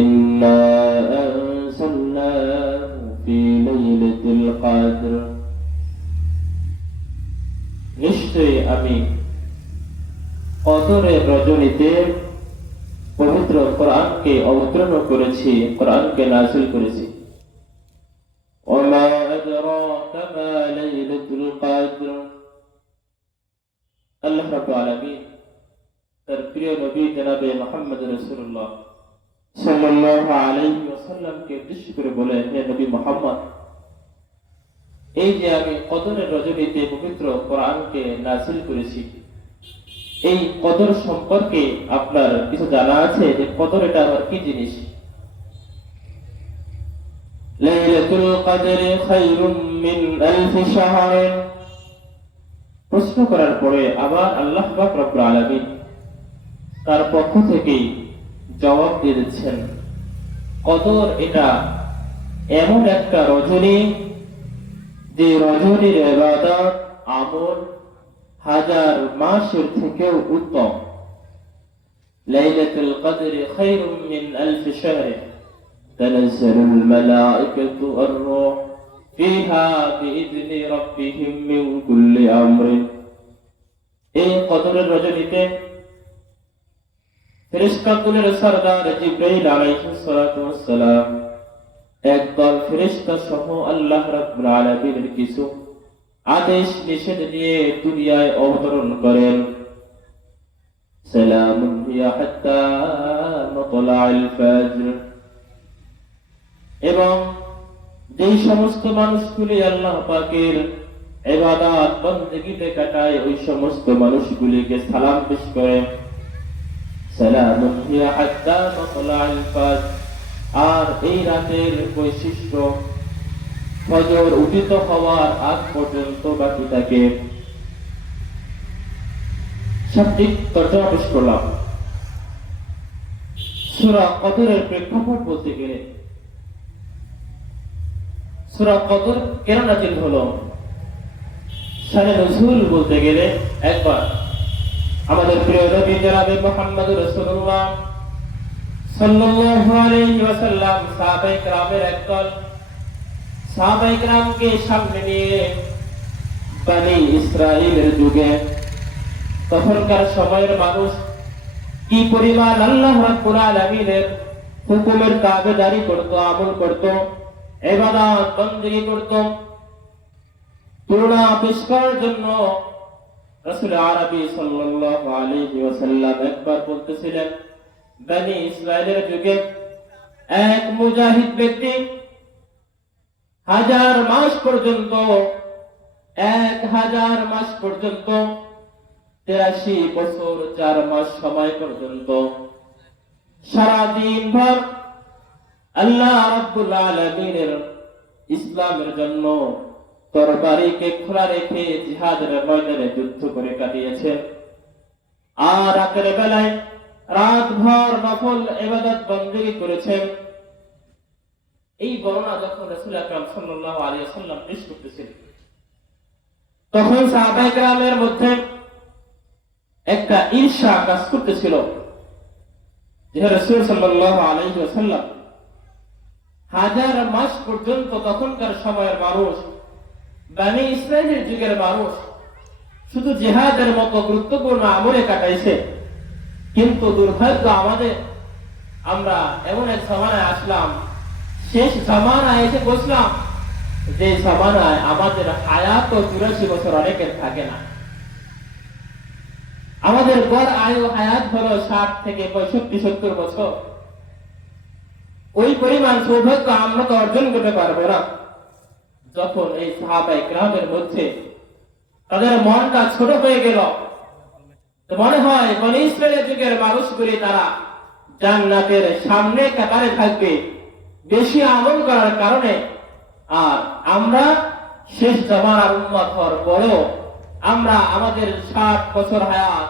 إنا أنزلناه في ليلة القدر নিশ্চয়ই আমি কদরের রজনীতে পবিত্র কোরআনকে অবতীর্ণ করেছি, কোরআনকে নাযিল করেছি। ওমা আদরাকা মা লাইলাতুল কদর। আল্লাহ রাব্বুল আলামিন তার প্রিয় নবী জনাবে মুহাম্মদ রাসূলুল্লাহ সাল্লাল্লাহু আলাইহি ওয়াসাল্লামকে উদ্দেশ্য করে বলে, হে নবী মুহাম্মদ, এই যে আমি কদরের রজনীতে পবিত্র কোরআনকে নাযিল করেছি, এই কদর সম্পর্কে আপনার কিছু জানা আছে যে কদর এটা আবার কি জিনিস? লাইলাতুল কদরি খায়রুম মিন আলফি শাহর। প্রশ্ন করার পরে আবার আল্লাহ পাক রব্বুল আলামিন তার পক্ষ থেকেই জবাব দিয়ে দিচ্ছেন, কদর এটা এমন একটা রজনী যে রজনীর ইবাদত আমল হাজার মাসের থেকেও উত্তম। লাইলাতুল কদরি খায়রুম মিন আলফি শাহর তানাজ্জালুল মালায়েকাতু ওয়ার-রূহ ফিহা বিইذনি রাব্বিহিম মিন কুল্লি আমরিন। এই কদরের রজনীতে ফেরেশতাকুলের সরদার জিবরাইল আলাইহিস সালাতু ওয়াস সালাম একদল ফেরেশতা সহ আল্লাহ রাব্বুল আলামিনের কিছু আদেশ নিষেধ নিয়ে দুনিয়ায় অবতরণ করেন। সালামুন হিয়া হাত্তা মাতলা'আল ফাজর। এবং যেই সমস্ত মানুষগুলি আল্লাহ পাকের ইবাদত বন্দেগীতে কাটায়, ওই সমস্ত মানুষগুলিকে সালাম পেশ করে, সালামুন হিয়া হাত্তা মাতলা'আল ফাজর। আর এই রাতের বৈশিষ্ট্য ফজর উদিত হওয়ার আগ পর্যন্ত বাকি থাকে। শাব্দিক তর্জমা পেশ করলাম। সূরা কদরের প্রেক্ষাপট বলতে গেলে সূরা কদর কেন নাযিল হলো, শানে নজুল বলতে গেলে একবার আমাদের প্রিয় নবী জনাবে মুহাম্মদ রাসূলুল্লাহ সাল্লাল্লাহু আলাইহি ওয়াসাল্লাম সাহাবায়ে কেরামের একদল সাহাবায়ে কেরামকে সামনে নিয়ে বনি ইসরাঈলের যুগে তখনকার সময়ের মানুষ কি পরিমাণ আল্লাহ রাব্বুল আলামিনের হুকুমের তাবেদারি করত, আমল করত, ইবাদত বন্দেগী করত, তুলনা পেশ করার জন্য রাসূল আরবী সাল্লাল্লাহু আলাইহি ওয়াসাল্লাম একবার বলতেছিলেন, বনি ইসরাঈলের যুগে এক মুজাহিদ ব্যক্তি 1000 মাস পর্যন্ত 1000 মাস পর্যন্ত 83 বছর 4 মাস সময় পর্যন্ত সারা দিন ভর আল্লাহ রাব্বুল আলামিনের ইসলামের জন্য তরবারিকে খোলা রেখে জিহাদের ময়দানে যুদ্ধ করে কাটিয়েছেন। আর রাতের বেলায় রাত ভর নফল ইবাদত বন্দেগী করেছেন। এই বর্ণনা যখন রাসূল আকরাম সাল্লাল্লাহু আলাইহি ওয়াসাল্লাম পেশ করতেছিলেন, তখন সাহাবায়ে কেরামের মধ্যে একটা ঈর্ষা কাজ করতেছিল যে রাসূল সাল্লাল্লাহু আলাইহি ওয়াসাল্লাম 1000 মাস পর্যন্ত তখনকার সময়ের মানুষ, বনি ইসরাঈলের যুগের মানুষ শুধু জিহাদের মতো গুরুত্বপূর্ণ আমলে কাটাইছে, কিন্তু দুর্ভাগ্য আমাদের, আমরা এমন এক জামানায় আসলাম, শেষ জামানায় এসে বসলাম, যে জামানায় আমাদের হায়াত 84 বছর অনেকের থাকে না। আমাদের গড় আয়ু হায়াত হলো 60 থেকে 65-70 বছর। ওই পরিমাণ সৌভাগ্য আমরা তো অর্জন করতে পারবো না। যখন এই সাহাবায়ে কেরামের মধ্যে তাদের মনটা ছোট হয়ে গেল, তো মনে হয় বনি ইসরাঈলের যুগের মানুষগুলি তারা জান্নাতের সামনে কাতারে থাকবে বেশি আমল করার কারণে, আর আমরা শেষ জামানার উম্মত হওয়ার পরেও আমরা আমাদের 60 বছর হায়াত,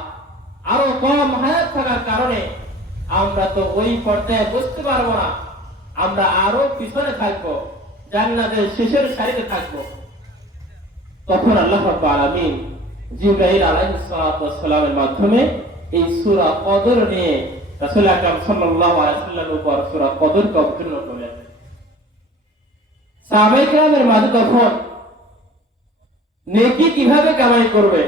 আরো কম হায়াত থাকার কারণে আমরা তো ওই পর্যায়ে বুঝতে পারবো না, আমরা আরো পিছনে থাকবো, জান্নাতের শেষের সারিতে থাকবো। তখন আল্লাহ রাব্বুল আলামিন জিবরাইল আলাইহিস সালাতু ওয়াস সালামের মাধ্যমে এই সূরা কদর নিয়ে রাসূল আকরাম সাল্লাল্লাহু আলাইহি ওয়াসাল্লামের উপর সূরা কদরকে অবতীর্ণ করলেন। সাহাবায়ে কেরামের মাঝে তখন নেকি কিভাবে কামাই করবে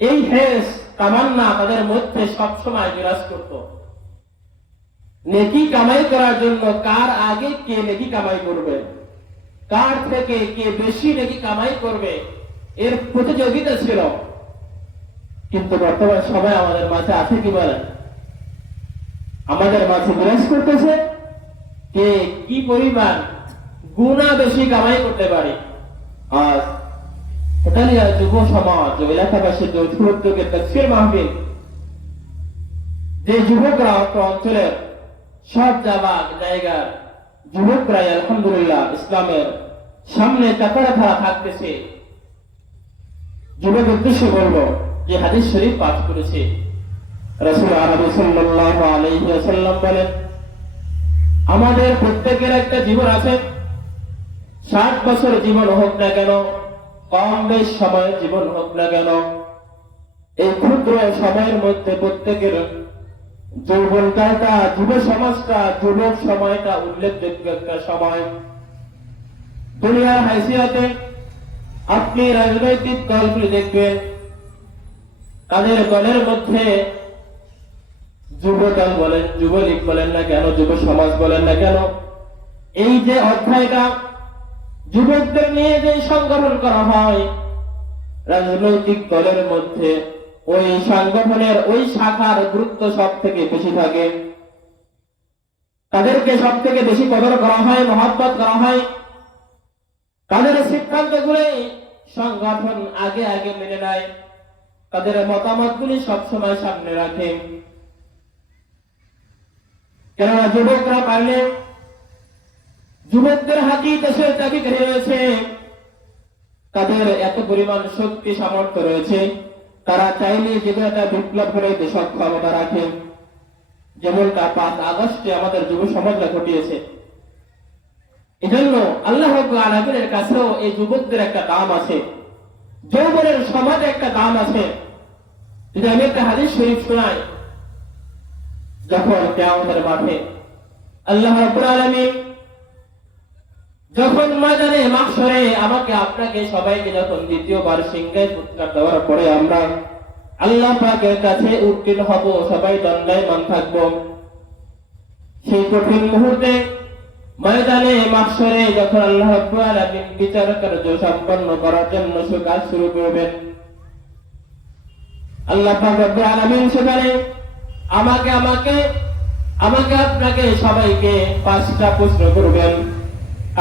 এই হেস তামান্না তাদের মধ্যে সবসময় বিরাজ করত। নেকি কামাই করার জন্য কার আগে কে নেকি কামাই করবে, কার থেকে কে বেশি নেকি কামাই করবে, এর প্রতিযোগিতা ছিল। কিন্তু বর্তমান সবাই আমাদের মাঝে আছে কি বলেন? আমাদের মাঝে বিরাজ করতেছে কে কি পরিমাণ গুণা বেশি কামাই করতে পারে। আজ ইতালিয়া যুব সমাজ ও এলাকাবাসীর যৌথ উদ্যোগে তাফসীর মাহফিল, যে যুবকরা অঞ্চলের সব জায়গার যুবকরাই আলহামদুলিল্লাহ ইসলামের সামনে কাতারে খাড়া থাকতেছে। যুবক উদ্দেশ্যে বলবো যে হাদিস শরীফ পাঠ করেছে, রাসূল আরবি সাল্লাল্লাহু আলাইহি ওয়াসাল্লাম বলেন, আমাদের প্রত্যেকের একটা জীবন আছে। 60 বছর জীবন হোক না কেন, কম বেশ সময়ের জীবন হোক না কেন, এই ক্ষুদ্র সময়ের মধ্যে প্রত্যেকের যৌবনকালটা, যুব সমাজটা, যুবক সময়টা উল্লেখযোগ্য একটা সময়। দুনিয়ার হাইসিয়াতে আপনি রাজনৈতিক দলগুলি দেখবেন, তাদের দলের মধ্যে যুব দল বলেন, যুবলীগ বলেন না কেন, যুব সমাজ বলেন না কেন, এই যে অধ্যায়টা যুবকদের নিয়ে যে সংগঠন করা হয়, রাজনৈতিক দলের মধ্যে ওই সংগঠনের ওই শাখার গুরুত্ব সব থেকে বেশি থাকে। তাদেরকে সব থেকে বেশি কদর করা হয়, মহব্বত করা হয়। তাদের সিদ্ধান্তগুলি সংগঠন আগে আগে মেনে নেয়, তাদের মতামতগুলি সবসময় সামনে রাখে। কেননা যুবকরা পারলে, যুবকদের হাতে দেশের চাবি ঘিরে রয়েছে, তাদের এত পরিমাণ শক্তি সামর্থ্য রয়েছে, তারা চাইলে যে কোনো একটা বিপ্লব করে দেশের ক্ষমতা রাখে, যেমনটা 5 আগস্টে আমাদের যুব সমাজরা ঘটিয়েছে। এজন্য আল্লাহ রাব্বুল আলামিনের কাছেও এই যুবকদের একটা দাম আছে, যৌবনের সমাজে একটা দাম আছে। যদি আমি একটা হাদিস শরীফ শোনাই, যখন কিয়ামতের মাঠে আল্লাহ রাব্বুল আলামিন যখন ময়দানে মাহশরে আমাকে আপনাকে সবাইকে যখন দ্বিতীয়বার সিংহায় পুরস্কার দেওয়ার পরে আমরা আল্লাহ পাকের কাছে উত্তীর্ণ হব, সবাই দণ্ডায়মান থাকব, সেই কঠিন মুহূর্তে ময়দানে মাহশরে যখন আল্লাহ রাব্বুল আলামিন বিচার কার্য সম্পন্ন করার জন্য কাজ শুরু করবেন, আল্লাহ পাক রব্বুল আলামিন সেখানে আমাকে আপনাকে সবাইকে 5টা প্রশ্ন করবেন।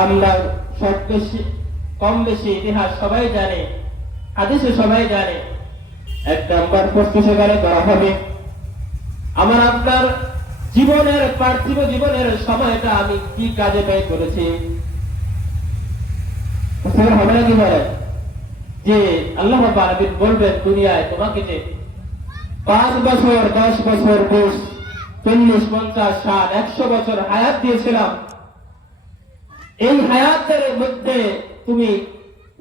আমরা সব বেশি কম বেশি ইতিহাস সবাই জানে, হাদিসে সবাই জানে। 1 নম্বর প্রশ্ন সেখানে করা হবে, আমার আপনার জীবনের, পার্থিব জীবনের সময়টা আমি কি কাজে ব্যয় করেছি। হবে না কি বলে যে আল্লাহ রাব্বুল আলামিন বলবেন, দুনিয়ায় তোমাকে যে 5 বছর, 10 বছর, 20, 40, 50, 60, 100 বছর হায়াত দিয়েছিলাম, এই হায়াতের মধ্যে তুমি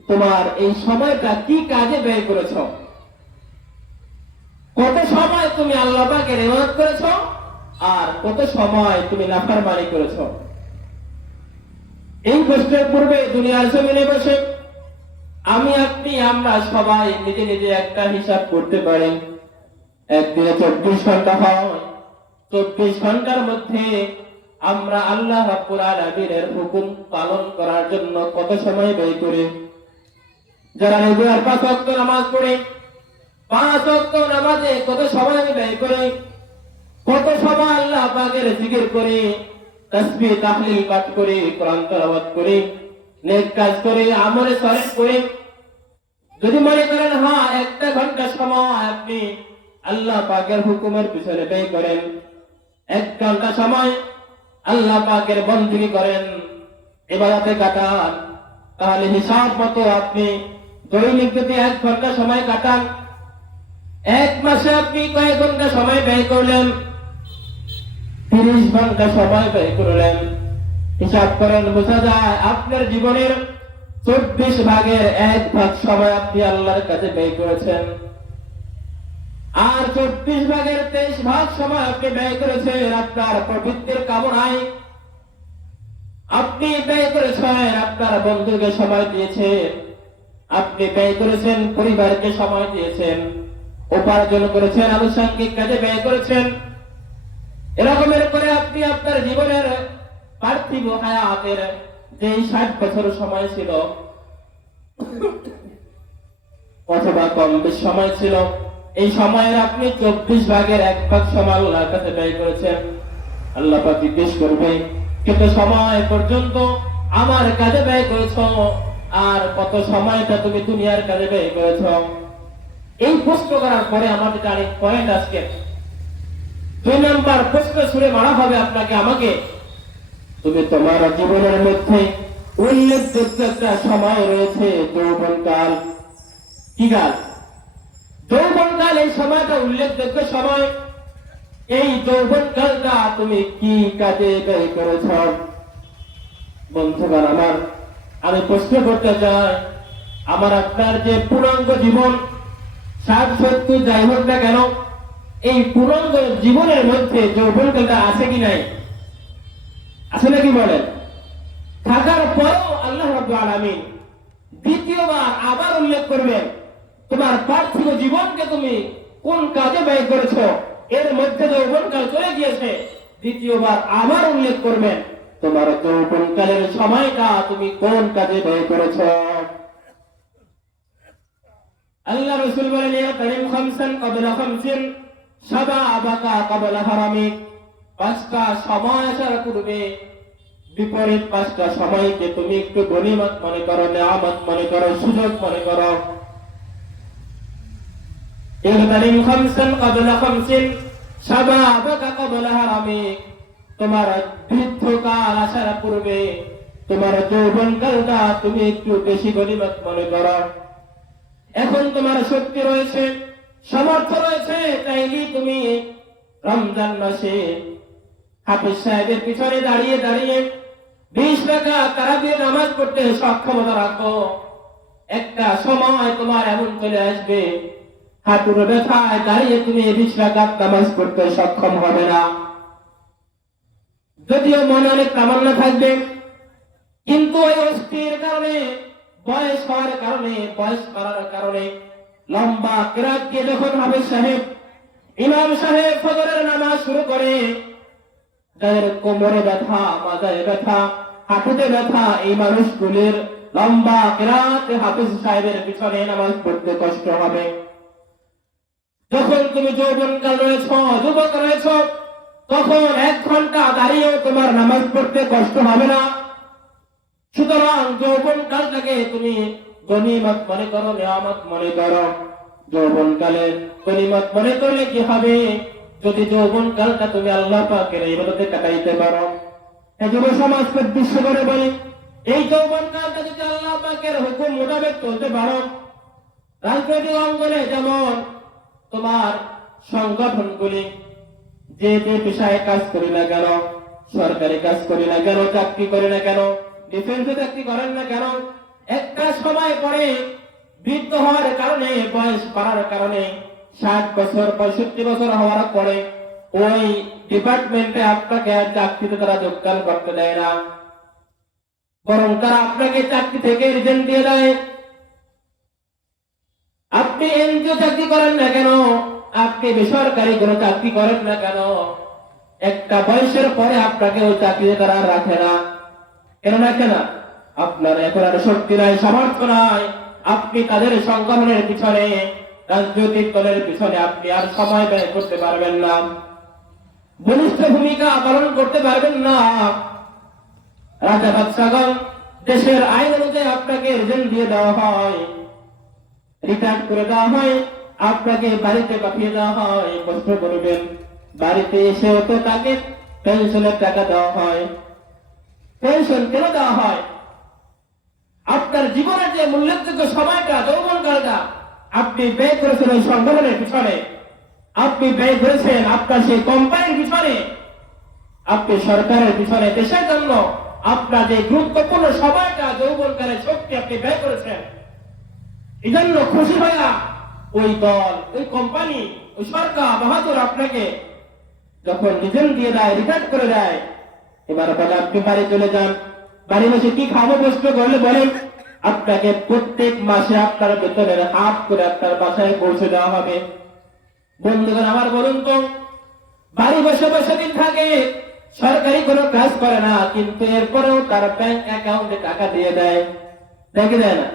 তোমার এই সময়টা কি কাজে ব্যয় করেছ, কত সময় তুমি আল্লাহ পাকের ইবাদত করেছ, আর কত সময় তুমি নাফরমানি করেছ। এই প্রশ্নের পূর্বে দুনিয়ার জমিনে বসে আমি আপনি আমরা সবাই নিজে নিজে একটা হিসাব করতে পারি। একদিনে 24 ঘন্টা হয়, 24 ঘন্টার মধ্যে আমরা আল্লাহ রাব্বুল আলামিনের হুকুম পালন করার জন্য কত সময় ব্যয় করি। যারা রেগুলার 5 ওয়াক্ত নামাজ পড়ে, 5 ওয়াক্ত নামাজে কত সময় ব্যয় করে, কত সময় আল্লাহ পাকের জিকির করে, তাসবিহ তাহলিল পাঠ করে, কোরআন তেলাওয়াত করে, নেক কাজ করে, আমলে সালেহ করে। যদি মনে করেন হ্যাঁ 1 ঘন্টা সময় আপনি আল্লাহ পাকের হুকুমের পিছনে ব্যয় করেন, 1 ঘন্টা সময় আল্লাহ পাকের বন্দেগী করেন, ইবাদতে কাটান, তাহলে হিসাব মতো আপনি দৈনিক যদি 1 ঘন্টা সময় কাটান, 1 মাসে আপনি কয়েক ঘন্টা সময় ব্যয় করলেন, 30 ঘন্টা সময় ব্যয় করলেন। হিসাব করেন, বোঝা যায় আপনার জীবনের 24 ভাগের 1 ভাগ সময় আপনি আল্লাহর কাছে ব্যয় করেছেন। আর 24 ভাগের 23 ভাগ সময় আপনি ব্যয় করেছেন আপনার প্রবৃত্তির কামনায়। আপনি ব্যয় করেছেন আপনার বন্ধুকে সময় দিয়েছেন, আপনি ব্যয় করেছেন পরিবারকে সময় দিয়েছেন, উপার্জন করেছেন, আনুষঙ্গিক কাজে ব্যয় করেছেন। এরকমের করে আপনি আপনার জীবনের পার্থিব হায়াতের যে 60 বছর সময় ছিল অথবা কম বেশি সময় ছিল, এই সময়ের আপনি 24 ভাগের 1 ভাগ সময় আল্লাহর কাছে ব্যয় করেছেন। আল্লাহ পাক জিজ্ঞেস করবে, কত সময় পর্যন্ত আমার কাজে ব্যয় করেছ আর কত সময়টা তুমি দুনিয়ার কাজে ব্যয় করেছ? এই প্রশ্ন করার পরে আমাদের আরেক পয়েন্ট আজকে 2 নম্বর প্রশ্ন ছুড়ে মারা হবে আপনাকে আমাকে, তুমি তোমার জীবনের মধ্যে উল্লেখযোগ্য একটা সময় রয়েছে যৌবনকাল। কি কাল? যৌবনকাল। এই সময়টা উল্লেখযোগ্য সময়। এই যৌবনকালটা তুমি কি কাজে ব্যয় করেছ? বন্ধুগণ আমার, আমি প্রশ্ন করতে চাই, আমার আপনার যে পূর্ণাঙ্গ জীবন 60-70 যাই হোক না কেন, এই পূর্ণাঙ্গ জীবনের মধ্যে যৌবনকালটা আছে কি নাই? আছে নাকি বলেন? থাকার পরেও আল্লাহ রাব্বুল আলামিন দ্বিতীয়বার আবার উল্লেখ করবেন, তোমার পার্থিব জীবনকে তুমি কোন কাজে ব্যয় করেছ? এর মধ্যে যৌবনকাল চলে গিয়েছে, দ্বিতীয়বার আবার উল্লেখ করবেন, তোমার যৌবনকালের সময়টা তুমি কোন কাজে ব্যয় করেছ? আল্লাহ রাসূল বলেন, ইয়া কারিম খামসান ক্বাবলা খামসিন শাবাবাকা ক্বাবলা হারামিক। 5টা সময় আসার পূর্বে বিপরীত 5টা সময়কে তুমি একটু গনিমত মনে করো, নিয়ামত মনে করো, সুযোগ মনে করো। ইগতানিম খামসান ক্বাবলা খামসিন শাবাবাকা ক্বাবলা হারামিক। তোমার বৃদ্ধকাল আসার পূর্বে তোমার যৌবনকালটা তুমি একটু বেশি গনিমত মনে করো। এখন তোমার শক্তি রয়েছে, সামর্থ্য রয়েছে, তাইলে তুমি রমজান মাসে হাফেজ সাহেবের পিছনে দাঁড়িয়ে দাঁড়িয়ে 20 রাকাত তারাবির নামাজ পড়তে সক্ষমতা রাখো। একটা সময় তোমার এমন চলে আসবে, হাঁটুর ব্যথায় দাঁড়িয়ে তুমি 20 রাকাত নামাজ পড়তে সক্ষম হবে না। যদিও মনে অনেক তামান্না থাকবে, কিন্তু ওই অস্থির কারণে, বয়স হওয়ার কারণে, বয়স বাড়ার কারণে লম্বা কেরাত দিয়ে যখন হাফেজ সাহেব, ইমাম সাহেব ফজরের নামাজ শুরু করে, যাদের কোমরে ব্যথা, মাজায় ব্যথা, হাঁটুতে ব্যথা, এই মানুষগুলির লম্বা কেরাত হাফেজ সাহেবের পিছনে নামাজ পড়তে কষ্ট হবে। যখন তুমি যৌবনকাল রয়েছ, যুবক রয়েছ, তখন 1 ঘন্টা দাঁড়িয়েও তোমার নামাজ পড়তে কষ্ট হবে না। সুতরাং যৌবনকালটাকে তুমি গনিমত মনে করো, নিয়ামত মনে করো। যৌবনকালে গনিমত মনে করলে কি হবে? যদি যৌবনকালটা তুমি আল্লাহ পাকের ইবাদতে কাটাইতে পারো। যুব সমাজকে উদ্দেশ্য করে বলি, এই যৌবনকালটা যদি আল্লাহ পাকের হুকুম মোতাবেক চলতে পারো, রাজনৈতিক অঙ্গনে যেমন তোমার সংগঠনগুলি যে যে পেশায় কাজ করি না কেন, সরকারি কাজ করি না কেন, চাকরি করি না কেন, ডিফেন্সে চাকরি করেন না কেন, একটা সময় পরে বৃদ্ধ হওয়ার কারণে, বয়স বাড়ার কারণে 60 বছর 65 বছর হওয়ার পরে ওই ডিপার্টমেন্টে আপনাকে চাকরিতে তারা যোগদান করতে দেয় না, বরং তারা আপনাকে চাকরি থেকে রিজেক্ট দিয়ে দেয়। আপনি এনজিও চাকরি করেন না কেন, আপনি বেসরকারি কোনো চাকরি করেন না কেন, একটা বয়সের পরে আপনাকে ওই চাকরিতে তারা রাখে না। কেন রাখে না? আপনার এখন আর শক্তি নাই, সামর্থ্য নাই, আপনি তাদের সংগঠনের পিছনে, রাজনৈতিক দলের পিছনে আপনি আর সময় ব্যয় করতে পারবেন না, বলিষ্ঠ ভূমিকা পালন করতে পারবেন না। রাজা বাদশাগণ দেশের আইন অনুযায়ী আপনাকে রিজেক্ট দিয়ে দেওয়া হয়, রিটায়ার করে দেওয়া হয়, আপনাকে বাড়িতে পাঠিয়ে দেওয়া হয়। প্রশ্ন করবেন, বাড়িতে এসেও তো তাকে পেনশনের টাকা দেওয়া হয়, পেনশন কেন দেওয়া হয়? আপনার জীবনের যে উল্লেখযোগ্য সময়টা, যৌবনকালটা আপনি ব্যয় করেছেন ওই সংগঠনের পিছনে, আপনি ব্যয় করেছেন আপনার সেই কোম্পানির পিছনে, আপনি সরকারের পিছনে, দেশের জন্য আপনার যে গুরুত্বপূর্ণ সময়টা, যৌবনকালের শক্তি আপনি ব্যয় করেছেন। এই জন্য খুশি হইয়া ওই দল, ওই কোম্পানি ওই সরকার বাহাদুর আপনাকে যখন রিটার্ন দিয়ে দেয়, রিটার্ন করে দেয়, এবার বলে আপনি বাড়ি চলে যান। বাড়ি বসে কি খাবো প্রশ্ন করলে বলেন আপনাকে প্রত্যেক মাসে আপনার বেতনের হাফ করে আপনার বাসায় পৌঁছে দেওয়া হবে। বন্ধুগণ আমার বলুন তো, বাড়ি বসে বসে দিন থাকে, সরকারি কোনো কাজ করে না, কিন্তু এরপরেও তার ব্যাংক অ্যাকাউন্টে টাকা দিয়ে দেয়, দেখে দেয় না?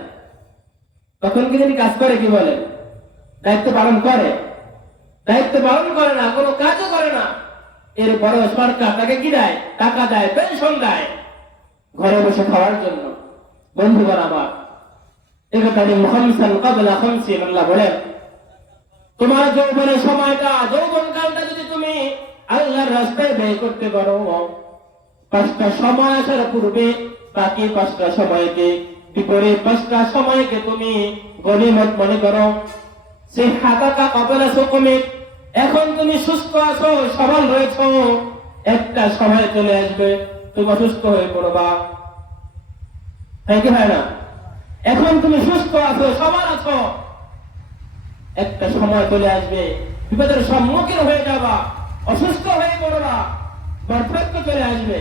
তখন কি তিনি কাজ করে? কি বলে? দায়িত্ব পালন করে? দায়িত্ব পালন করে না, কোনো কাজও করে না। এরপরেও সরকার তাকে কি দেয়? টাকা দেয়, পেনশন দেয়, ঘরে বসে খাওয়ার জন্য। বন্ধুগণ আমার, আল্লাহ বলেন তোমার যৌবনের সময়টা, যৌবন কালটা যদি তুমি আল্লাহর রাস্তায় ব্যয় করতে পারো, 5টা সময় আসার পূর্বে বাকি 5টা সময়কে, বিপরীত 5টা সময়কে তুমি গনিমত মনে করো। সে হাতাকা কবলা সুকুমিক, এখন তুমি সুস্থ আছো, সবল রয়েছো, একটা সময় চলে আসবে তুমি অসুস্থ হয়ে পড়বা, তাই কি হয় না? এখন তুমি সুস্থ আছো, সবল আছো, একটা সময় চলে আসবে বিপদের সম্মুখীন হয়ে যাবা, অসুস্থ হয়ে পড়বা, বার্ধক্য চলে আসবে,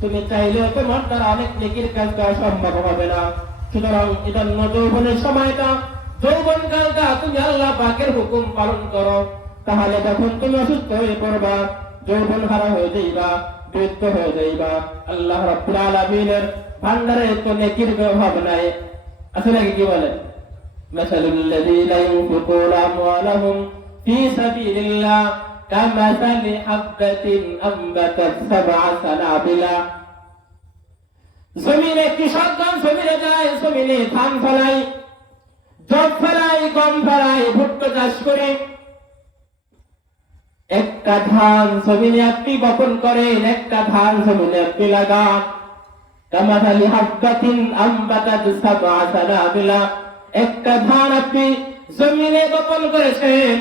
তুমি চাইলেও তোমার দ্বারা অনেক নেকির কাজ করা সম্ভব হবে না। সুতরাং এটা যৌবনের সময়টা, যৌবন কালটা তুমি আল্লাহ পাকের হুকুম পালন করো, তাহলে যখন তুমি অসুস্থ হয়ে পড়বা, যৌবন হারা হয়ে যাইবা, বৃদ্ধ হয়ে যাইবা, আল্লাহ রাব্বুল আলামিনের ভান্ডারে তো নেকির অভাব নাই। আসলে কি বলেন? مثل الذين ينفقون أموالهم في سبيل الله كمثل حبة أنبتت 7 سنابل। জমিনে কৃষকগণ জমিনে যায়, জমিনে ধান ফলায়, জব ফলায়, গম ফলায়, ভুট্টা চাষ করে। একটা ধান জমিনে আপনি বপন করেন, একটা ধান জমিনে আপনি লাগান, কামাথালি হাব্বাতিন আম্বাতাত 7 সানাবিলা, একটা ধান আপনি জমিনে বপন করেছেন,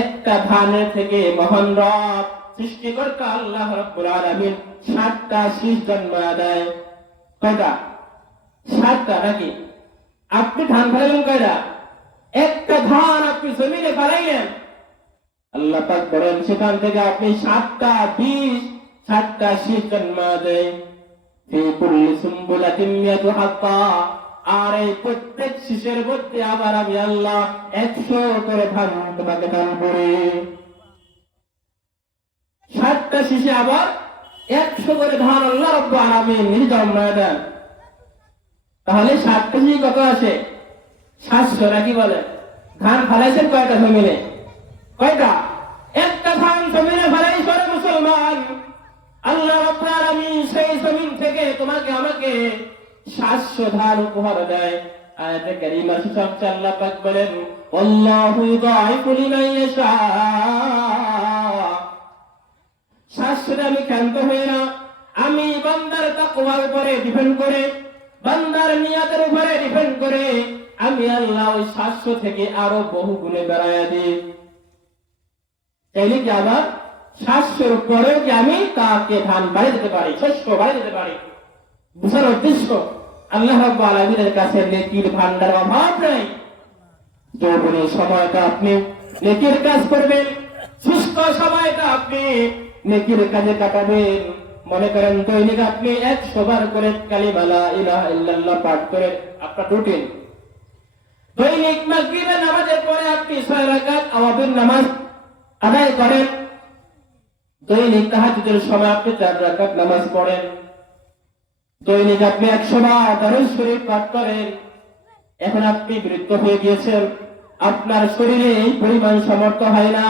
একটা ধানের থেকে মহান রব সৃষ্টিকর্তা আল্লাহ রাব্বুল আলামিন 7টা শীষ জন্মায় দেয়। কয়টা? 7টা নাকি? আপনি ধান ফলাইলেন কয়টা? একটা ধান আপনি জমিনে ফলাইলেন, আল্লাহ পাক বলেন সেখান থেকে আপনি 7টা বীজ, 7টা শীষ জন্মায় দেয়। ফি কুল্লি সুম্বুলাতিন মিয়াতু হাব্বা, আর এই প্রত্যেক শীষের মধ্যে আবার আমি আল্লাহ 100 করে ধান তোমাকে দান করি। 7টা শীষে আবার 100 করে ধান আল্লাহ রাব্বুল আলামিন নিজে জন্মায় দেন। তাহলে 7টা শীষ কত আসে? 700 নাকি বলে? ধান ফলাইছেন কয়টা জমিনে? কয়টা? একটা ধান জমিনে ফলাই করে মুসলমান, আল্লাহ রাব্বুল আলামিন সেই জমিন থেকে তোমাকে আমাকে 700 ধান উপহার দেয়। আয়াতে কারীমা সুসংখ্যা আল্লাহ পাক বলেন আল্লাহু ইউদাইফু লিমান ইয়াশা। 700 আমি ক্ষান্ত হই না, আমি বান্দার তাকওয়ার উপরে ডিপেন্ড করে, বান্দার নিয়তের উপরে ডিপেন্ড করে আমি আল্লাহ ওই 700 থেকে আরো বহু গুণে বাড়ায়া দিই। তাইলে কি আবার 700-র পরেও কি আমি তাকে ধান বাড়িয়ে দিতে পারি, শস্য বাড়িয়ে দিতে পারি? বুঝার উদ্দেশ্য আল্লাহ রাব্বুল আলামিনের কাছে নেকির ভান্ডার অভাব নাই। যৌবনের সময়টা আপনি নেকির কাজ করবেন, সুস্থ সময়টা আপনি নেকির কাজে কাটাবেন। মনে করেন দৈনিক আপনি 100 বার করে কালিমা লা ইলাহা ইল্লাল্লাহ পাঠ করে আপনার রুটিন। দৈনিক মাগরিবের নামাজের পরে আপনি 6 রাকাত আওয়াবের নামাজ আদায় করেন। দৈনিক তাহাজ্জুদের সময় আপনি 4 রাকাত নামাজ পড়েন। দৈনিক আপনি 100 বার দরুদ শরীফ পাঠ করেন। এখন আপনি বৃদ্ধ হয়ে গিয়েছেন, আপনার শরীরে এই পরিমাণ সামর্থ্য হয় না,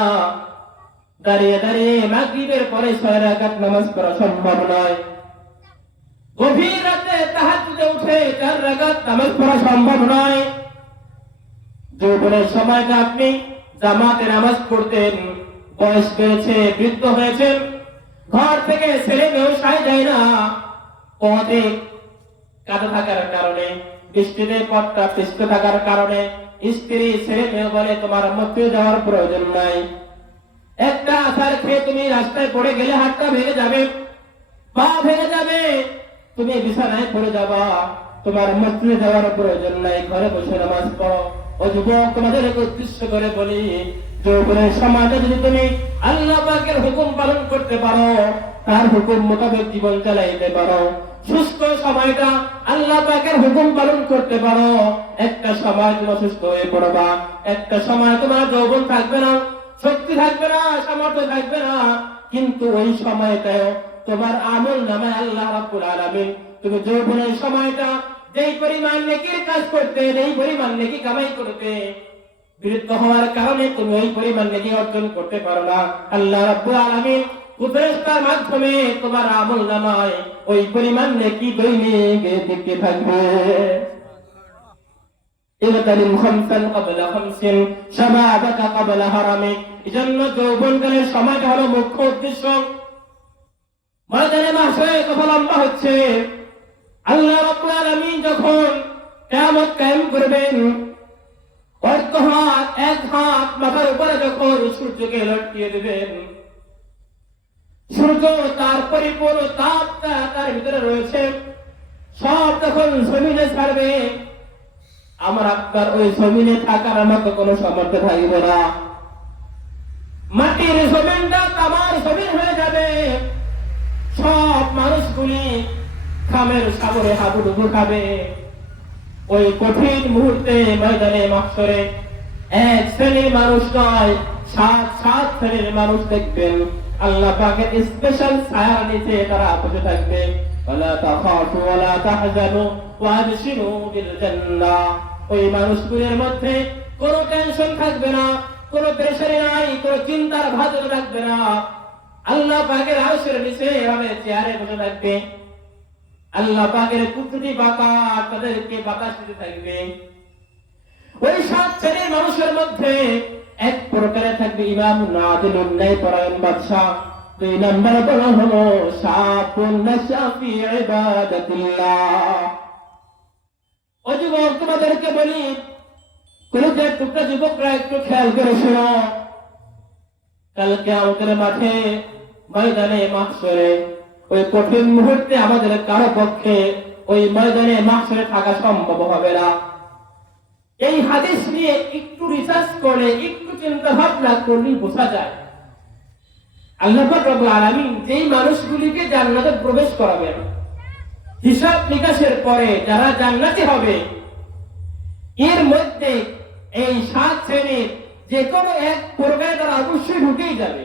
দাঁড়িয়ে দাঁড়িয়ে মাগরিবের পরে 6 রাকাত নামাজ পড়া সম্ভব নয়। গভীর রাতে তাহাজ্জুদে উঠে 4 রাকাত নামাজ পড়া সম্ভব নয়। যৌবনের সময়টা আপনি জামাতে নামাজ পড়তেন, বয়স বেড়েছে, বৃদ্ধ হয়েছেন, ঘর থেকে ছেলে মেয়েও সায় দেয় না, পথে কাদা থাকার কারণে, বৃষ্টিতে পথটা পিষ্ট থাকার কারণে স্ত্রী ছেলে মেয়ে বলে তোমার মধ্যে যাওয়ার প্রয়োজন নাই। একটা আছাড় খেয়ে তুমি রাস্তায় পড়ে গেলে হাতটা ভেঙে যাবে, পা ভেঙে যাবে, তুমি বিছানায় পড়ে যাবা, তোমার মসজিদে যাওয়ার প্রয়োজন নাই, ঘরে বসে নামাজ পড়ো। ও যুবক, তোমাদেরকে উদ্দেশ্য করে বলি, যৌবনের সময়টা যদি তুমি আল্লাহ পাকের হুকুম পালন করতে পারো, তার হুকুম মোতাবেক জীবন চালাইতে পারো, সুস্থ সময়টা আল্লাহ পাকের হুকুম পালন করতে পারো, একটা সময় তুমি অসুস্থ হয়ে পড়বা, একটা সময় তোমার যৌবন থাকবে না, শক্তি থাকবে না, সামর্থ্য থাকবে না, কিন্তু ওই সময়টাও তোমার আমল নামায় আল্লাহ রাব্বুল আলামিন তুমি যৌবনের সময়টা যেই পরিমাণ নেকির কাজ করতে, যেই পরিমাণ নেকি কামাই করতে, বিরুদ্ধ হওয়ার কারণে তুমি ওই পরিমাণ নেকি অর্জন করতে পারো না। আল্লাহ রাব্বুল আলামিন ফেরেশতার মাধ্যমে তোমার আমল নামায় ওই পরিমাণ নেকি দৈনিক দিতে থাকবে। ইগতানিম খামসান ক্বাবলা খামসিন শাবাবাকা ক্বাবলা হারামিক। এজন্য যৌবনকালের সময়টা হলো মুখ্য উদ্দেশ্য। ময়দানে মাহশরে কথা লম্বা হচ্ছে। আল্লাহ রাব্বুল আলামিন যখন কিয়ামত কায়েম করবেন, অর্ধ হাত এক হাত মাথার উপরে যখন সূর্যকে লটকিয়ে দেবেন, সূর্য তার পরিপূর্ণ তাপটা তার ভিতরে রয়েছে, সব যখন জমিনে ছাড়বে, আমার আপনার ওই জমিনে থাকার মতো কোনো সামর্থ্য থাকবে না। মাটির জমিনটা তামার জমিন হয়ে যাবে। সব মানুষগুলি খামের সাগরে হাবুডুবু খাবে। ওই কঠিন মুহূর্তে ময়দানে মাহশরে এক শ্রেণীর মানুষ নয়, সাত সাত শ্রেণীর মানুষ দেখবেন আল্লাহ পাকের স্পেশাল ছায়ার নিচে তারা বসে থাকবে। ওয়ালা তাখাফু ওয়ালা তাহজানু ওয়া আবশিরু বিল জান্নাহ। ওই মানুষগুলোর মধ্যে কোনো টেনশন থাকবে না, কোনো প্রেসারি নাই, কোনো চিন্তার ভাঁজ থাকবে না। আল্লাহ পাকের আরশের নিচে এভাবে চেয়ারে বসে থাকবে। আল্লাহ পাকের কুদরতি বাতাস তাদেরকে বাতাস দিতে থাকবে। ওই সাত শ্রেণীর মানুষের মধ্যে এক প্রকারে থাকবে ইমামুন আদিলুন ন্যায়পরায়ণ বাদশা। দুই নম্বরে বলা হলো শাবুন নাশা ফি ইবাদাতিল্লাহ। ও যুবক, তোমাদেরকে বলি, কলেজের টুকরা যুবকরা একটু খেয়াল করে শোনো। কালকে আমাদের মাঠে ময়দানে মাহশরে ওই কঠিন মুহূর্তে আমাদের কারো পক্ষে ওই ময়দানে মাহশরে থাকা সম্ভব হবে না। এই হাদিস নিয়ে একটু রিসার্চ করে, একটু চিন্তা ভাবনা করলে বোঝা যায় আল্লাহ পাক রব্বুল আলামিন যেই মানুষগুলিকে জান্নাতে প্রবেশ করাবেন, হিসাব নিকাশের পরে যারা জান্নাতি হবে, এর মধ্যে এই সাত শ্রেণীর যে কোনো এক প্রকারে তারা অবশ্যই ঢুকেই যাবে।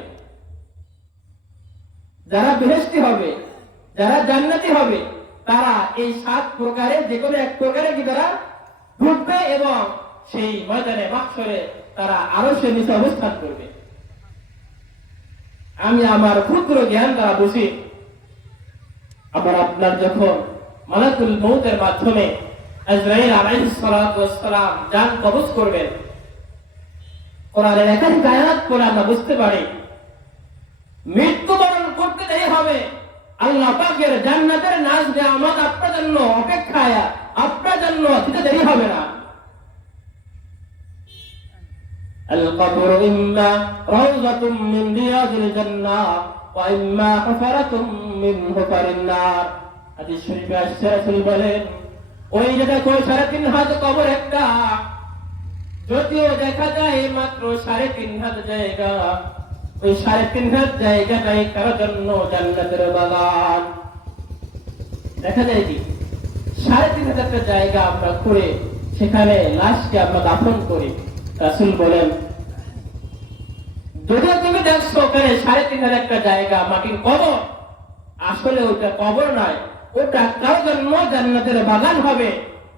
যারা বেহেশতি হবে, যারা জান্নাতি হবে, তারা এই সাত প্রকারের যে কোনো এক প্রকারে কি তারা ঢুকবে এবং সেই ময়দানে মাহশরে তারা আরশের নিচে অবস্থান করবে। আমি আমার ক্ষুদ্র জ্ঞান দ্বারা বুঝি, আবার আপনার যখন মালাকুল মউতের মাধ্যমে আজরাইল আলাইহিস সালাতু ওয়াস সালাম জান কবজ করবেন, কোরআনের একাধিক আয়াত পড়ে আমরা বুঝতে পারি মৃত্যুবরণ করতে দেরি হবে। আল্লাহ পাকের জান্নাতের নাজ নিয়ামত আপনার জন্য অপেক্ষায়, আপনার জন্য দিতে দেরি হবে না। القبر إما روضة من رياض الجنة وإما حفرة من حفر النار। হাদিস শরীফে আসছে, রাসূল বলেন, ওই যে দেখো 3.5 হাত কবর একটা, যদিও দেখা যায় মাত্র 3.5 হাত জায়গা, ওই 3.5 হাত জায়গাটাই তার জন্য জান্নাতের বাগান। দেখা যায় কি 3.5 হাজার জায়গা আমরা করে সেখানে লাশকে আমরা দাফন করি। রাসূল বলেন, যদিও তুমি দেখছো ওখানে 3.5 হাজার একটা জায়গা মাটির কবর, আসলে ওটা কবর নয়, ওটা কার জন্য জান্নাতের বাগান হবে।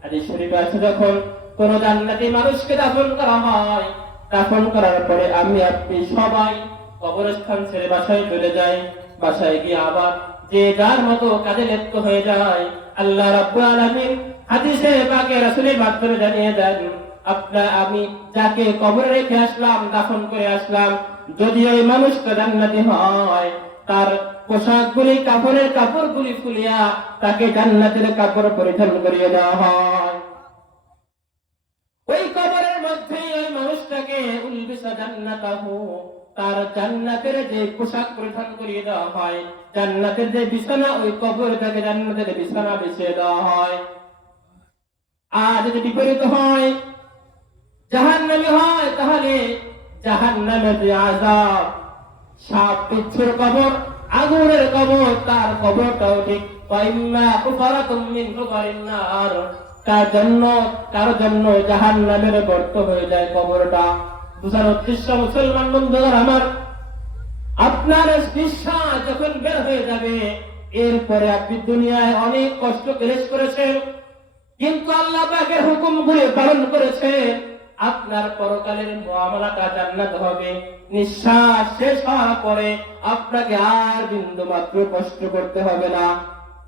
হাদিস শরীফে আছে, যখন কোন জান্নাতি মানুষকে দাফন করা হয়, দাফন করার পরে আমি আপনি সবাই কবরস্থান ছেড়ে বাসায় চলে যাই। বাসায় গিয়ে আবার যে যার মতো কাজে লিপ্ত হয়ে যায়। আল্লাহ রাব্বুল আলামিন হাদিসে পাকে রাসূলের মাধ্যমে জানিয়ে দেন, আপনার আমি যাকে কবরে রেখে আসলাম, দাফন করে আসলাম, যদি ওই মানুষটা জান্নাতি হয়, তার পোশাকগুলি, কাপড়ের কাপড়গুলি খুলিয়া তাকে জান্নাতের কাপড় পরিধান করিয়ে দেওয়া হয়। ওই কবরের মধ্যে ওই মানুষটাকে উলবিসা জান্নাতাহু, তার জান্নাতের যে পোশাক পরিধান করিয়ে দেওয়া হয়, জান্নাতের যে বিছানা, ওই কবরে তাকে জান্নাতের বিছানা বিছিয়ে দেওয়া হয়। আর যদি বিপরীত হয়, জাহান্নামী হয়, তাহলে জাহান্নামের যে আযাব, সাপ বিচ্ছুর কবর, আগুনের কবর, তার কবরটাও ঠিক ওয়াইম্মা কুফারাতুম মিন কুফারিন নার, কার জন্য জাহান্নামের গর্ত হয়ে যায় কবরটা। বুঝার উদ্দেশ্য মুসলমান বন্ধুরা আমার, আপনার নিঃশ্বাস যখন বের হয়ে যাবে, এরপরে আপনি দুনিয়ায় অনেক কষ্ট ক্লেশ করেছেন, কিন্তু আল্লাহ পাকের হুকুমগুলি পালন করেছেন, আপনার পরকালের মুআমালাটা জান্নাত হবে। নিঃশ্বাস শেষ হওয়ার পরে আপনাকে আর বিন্দু মাত্র কষ্ট করতে হবে না।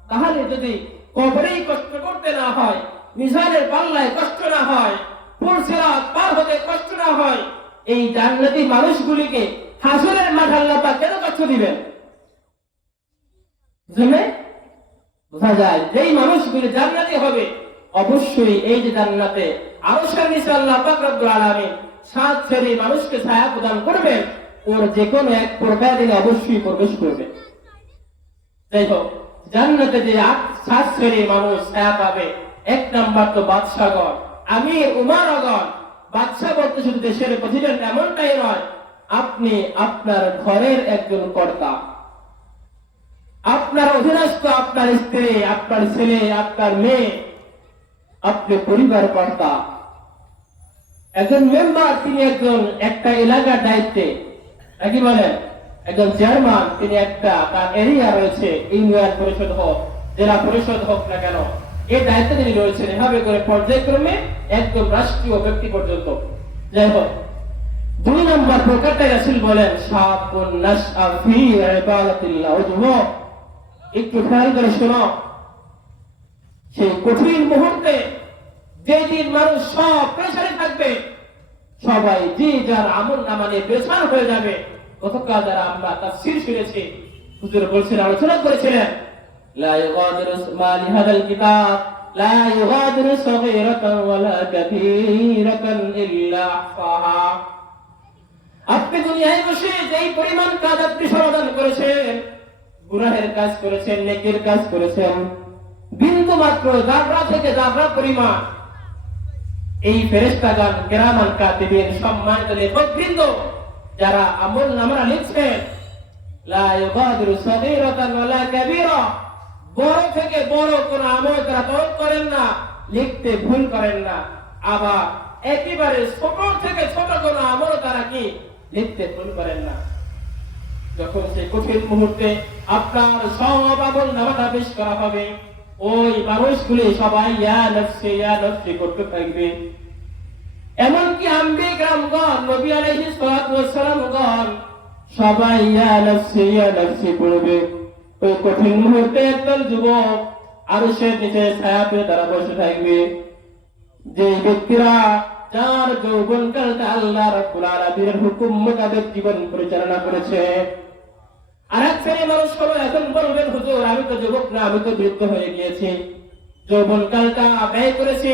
তাহলে যদি কবরেই কষ্ট করতে না হয়, মিজানের পাল্লায় কষ্ট না হয়, পুরসিরাত পার হতে কষ্ট না হয়, এই জান্নাতি মানুষগুলিকে হাসরের মাঠে আল্লাহ পাক কেন কষ্ট দিবেন? বুঝলে বোঝা যায় যেই মানুষগুলি জান্নাতি হবে, অবশ্যই এই যে জান্নাতে আরশের নিচে আল্লাহ পাক রব্বুল আলামিন 7 শ্রেণীর মানুষকে ছায়া প্রদান করবেন, ওর যে কোনো এক প্রকার দিলে অবশ্যই প্রবেশ করবে। যাই হোক, জান্নাতে যে 7 শ্রেণীর মানুষ ছায়া পাবে, 1 নাম্বার তো বাদশাগণ, আমির উমারগণ। বাদশা বলতে শুধু দেশের প্রেসিডেন্ট এমনটাই নয়, আপনি আপনার ঘরের একজন কর্তা, আপনার অধীনস্থ, আপনার স্ত্রী, আপনার ছেলে, আপনার মেয়ে, আপনি পরিবার কর্তা। একজন মেম্বার, তিনি একজন একটা এলাকার দায়িত্বে, নাকি বলেন একজন চেয়ারম্যান, তিনি একটা তার এরিয়া রয়েছে, ইউনিয়ন পরিষদ হোক, জেলা পরিষদ হোক না কেন, এই দায়িত্বে তিনি রয়েছেন, এভাবে করে পর্যায়ক্রমে একদম রাষ্ট্রীয় ব্যক্তি পর্যন্ত। যাই হোক, 2 নম্বর প্রকারটা রাসূল বলেন শাবুন নাশআ ফি ইবাদাতিল্লাহ। যুবক, একটু খেয়াল করে শোনো, সেই কঠিন মুহূর্তে যেদিন মানুষ সব প্রেসারে থাকবে, সবাই যে যার আমল নামা নিয়ে পেছান হয়ে যাবে। গতকাল যারা আমরা তাফসীর শুনেছি, হুজুর বলছেন, আলোচনা করেছিলেন, লা ইগাদিরু মালি হাদাল কিতাব লা ইগাদিরু সগীরাতান ওয়ালা কাবীরাতান ইল্লা আহসাহা। আপনি দুনিয়ায় বসে যেই পরিমাণ কাজ আপনি সমাধান করেছেন, গুনাহের কাজ করেছেন, নেকির কাজ করেছেন, বিন্দু মাত্র যাবরা থেকে যাবরা পরিমাণ এই ফেরেশতাগণ কিরামান কাতিবিন সম্মানিত লেখকবৃন্দ যারা আমল নামা লিখছেন, লা ইগাদিরু সগীরাতান ওয়ালা কাবীরা, বড় থেকে বড় কোন আমল তারা তরক করেন না, লিখতে ভুল করেন না। আবার একেবারে ছোট থেকে ছোট কোন আমল তারা কি লিখতে ভুল করেন না। যখন সেই কঠিন মুহূর্তে আপনার সব আমল নামাটা পেশ করা হবে, ওই মানুষগুলি সবাই ইয়া নফসি করতে থাকবে। এমনকি আম্বিয়া কিরামগণ, নবী আলাইহিস সালাতু ওয়াস সালামগণ সবাই ইয়া নফসি করবে। ওই কঠিন মুহূর্তে একদল যুবক আরশের নিচে ছায়া পেয়ে তারা বসে থাকবে, যে ব্যক্তিরা যার যৌবনকালটা আল্লাহ রাব্বুল আলামিনের হুকুম মোতাবেক জীবন পরিচালনা করেছে। আর এক শ্রেণীর মানুষ হলো, এখন বলবেন, হুজুর আমি তো যুবক না, আমি তো বৃদ্ধ হয়ে গিয়েছি, যৌবনকালটা ব্যয় করেছি,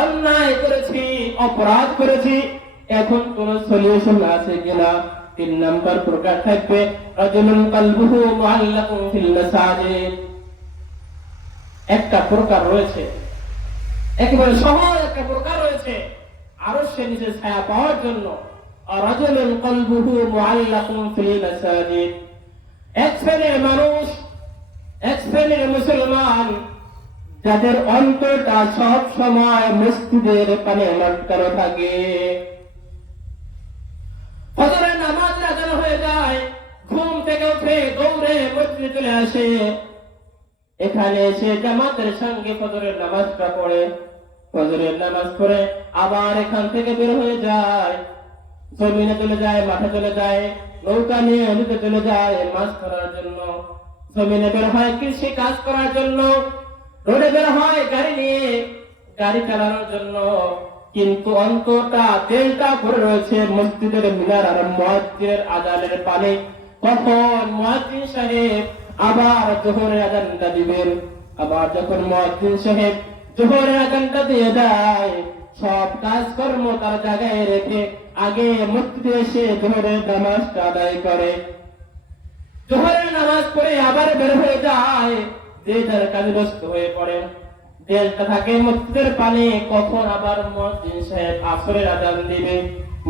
অন্যায় করেছি, অপরাধ করেছি, এখন কোন সলিউশন আছে কিনা? 3 নাম্বার প্রকার থাকবে রাজুলুন কলবুহু মুআল্লাকুন ফিল মাসাজিদ। একটা প্রকার রয়েছে, একেবারে সহজ একটা প্রকার রয়েছে আরশের নিচে ছায়া পাওয়ার জন্য। রাজুলুন কলবুহু মুআল্লাকুন ফিল মাসাজিদ, এক শ্রেণীর মানুষ, এক শ্রেণীর মুসলমান যাদের অন্তরটা সব সময় মসজিদের পানে লটকানো থাকে। ফজরের নামাজ আদান হয়ে যায়, ঘুম থেকে উঠে দৌড়ে মসজিদে চলে আসে, এখানে এসে জামাতের সঙ্গে ফজরের নামাজটা পড়ে, ফজরের নামাজ পড়ে আবার এখান থেকে বের হয়ে যায়, জমিনে চলে যায়, মাঠে চলে যায়, নৌকা নিয়ে নদীতে চলে যায় মাছ ধরার জন্য, জমিনে বের হয় কৃষি কাজ করার জন্য, রোডে বের হয় গাড়ি নিয়ে গাড়ি চালানোর জন্য, কিন্তু অন্তরটা তেলটা ভরে রয়েছে মসজিদের মিনার আর মুয়াজ্জিনের আযানের পানে। কখন মুয়াজ্জিন সাহেব আবার যোহরের আযানটা দিবেন, আবার যখন মুয়াজ্জিন সাহেব যোহরের আযানটা দিয়ে দেয়, সব কাজকর্ম তার জায়গায় রেখে আগে মসজিদে এসে যোহরের নামাজটা আদায় করে, যোহরের নামাজ পড়ে আবার বের হয়ে যায়, যে যার কাজে ব্যস্ত হয়ে পড়ে। তেলটা থাকে মসজিদের পানে, কখন আবার মুয়াজ্জিন সাহেব আসরের আযান দিবে,